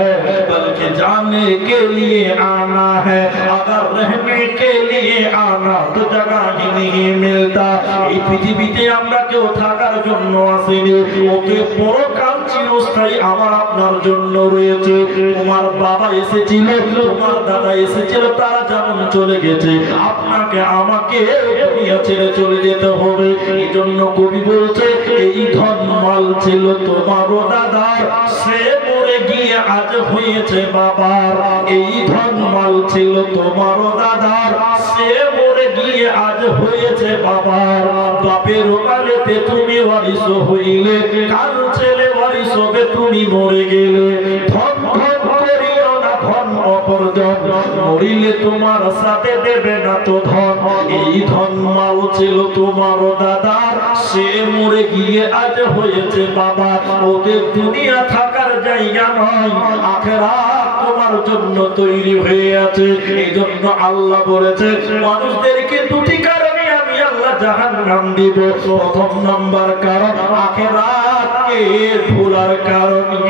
बल्कि जाने के लिए आना है, अगर रहने के लिए आना तो जगह ही नहीं मिलता। এই পৃথিবীতে আমরা কেউ থাকার জন্য আসিনি, ওকে পরকাল চিরস্থায়ী আমার আপনার জন্য রয়েছে। তোমার বাবা এসেছিল, তোমার দাদা এসেছিল, তারা যেমন চলে গেছে, আপনাকে আমাকে দুনিয়া ছেড়ে চলে যেতে হবে। এই জন্য কবি বলছে, এই ধন মাল ছিল তোমার দাদার, সে মরে গিয়ে আজ হয়েছে বাবার। এই ধন মাল ছিল তোমার দাদার, সে মরে গিয়ে আজ হয়েছে বাবার। বাপের বাড়িতে তুমি ওয়ারিশ হইলে, কাল ছেলে ওয়ারিশ হবে তুমি মরে গেলে। ধন ধন করিও না, ধন অপরজন, মরিলে তোমার সাথে দেবে না তো ধন। এই ধন মাল ছিল তোমার দাদার, সে মরে গিয়ে আজ হয়েছে বাবা। ওদের দুনিয়া থাকার জায়গা নয়, আখিরাত তোমার জন্য তৈরি হয়ে আছে। এই জন্য আল্লাহ বলেছে, মানুষদেরকে দুটি কারণে আমি আল্লাহ জাহান্নাম দিব। প্রথম নাম্বার কারণ আখিরাতকে ভুলার কারণে,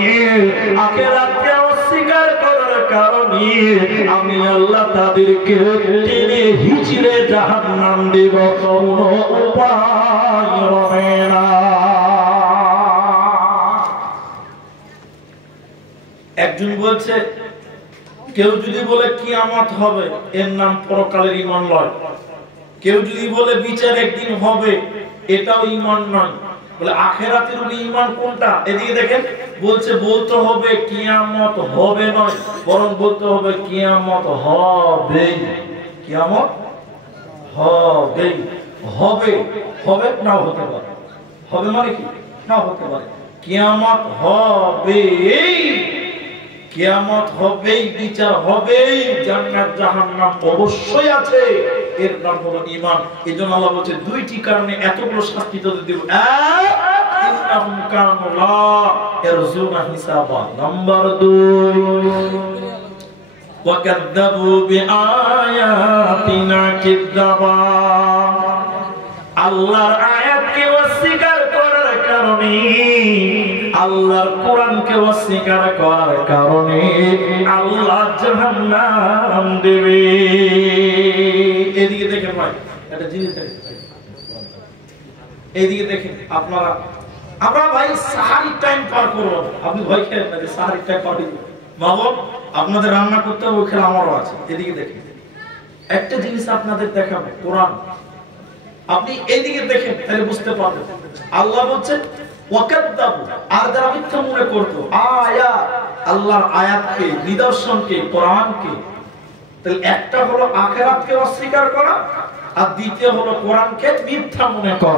আখিরাতকে অস্বীকার করার কারণে আমি আল্লাহ তাদেরকে টেনে হিচড়ে জাহান্নাম দিব, কোনো উপায় হবে না। একজন বলছে, কেউ যদি বলে কিয়ামত হবে, এর নাম পরকালের ঈমান নয়। কেউ যদি বলে বিচার একদিন হবে, এটাও ঈমান নয়। বলে আখিরাতের ঈমান কোনটা? এদিকে দেখেন, বলছে বলতে হবে কিয়ামত হবে নয়, বরং বলতে হবে কিয়ামত হবে। কিয়ামত হবে, হবে, হবে নাও হতে পারে। হবে মানে কি? নাও হতে পারে। কিয়ামত হবে, কিয়ামত হবে, বিচার হবে, জান্নাত জাহান্নাম অবশ্যই আছে, এর নাম হলো ঈমান। এজন্য আল্লাহ বলেছে দুইটি কারণে এতগুলো শাস্তি তোদের দেব। ইন্নাহুম কানু লা ইয়ারজুনা হিসাবা। নাম্বার 2 ওয়াকাযযাবু বিআয়াতিনা কিযাবা। আল্লাহর আয়াতকে অস্বীকার করার কারণে, আল্লাহর কোরআনকে অস্বীকার করার কারণে আল্লাহ জাহান্নাম দেবে। এদিকে দেখেন ভাই, একটা জিনিস দেখেন, এইদিকে দেখেন আপনারা, আমরা ভাই সাহারির টাইম পার করব। আপনি ভয় খেয়ে না যে সাহারির টাইম পার করব, বাবা আপনাদের রান্না করতে হবে, ওখানে আমারও আছে। এদিকে দেখেন, একটা জিনিস আপনাদের দেখাবো, কোরআন। আপনি এইদিকে দেখেন, তাহলে বুঝতে পারবেন। আল্লাহ বলছেন ওয়াকাযযাবু, আর যারা মিথ্যা মনে করতো আয়াত, আল্লাহর আয়াতকে, নিদর্শনকে, কোরআনকে। তাহলে একটা হলো আখিরাতকে অস্বীকার করা, আর দ্বিতীয় হলো কোরআনকে মিথ্যা মনে করা।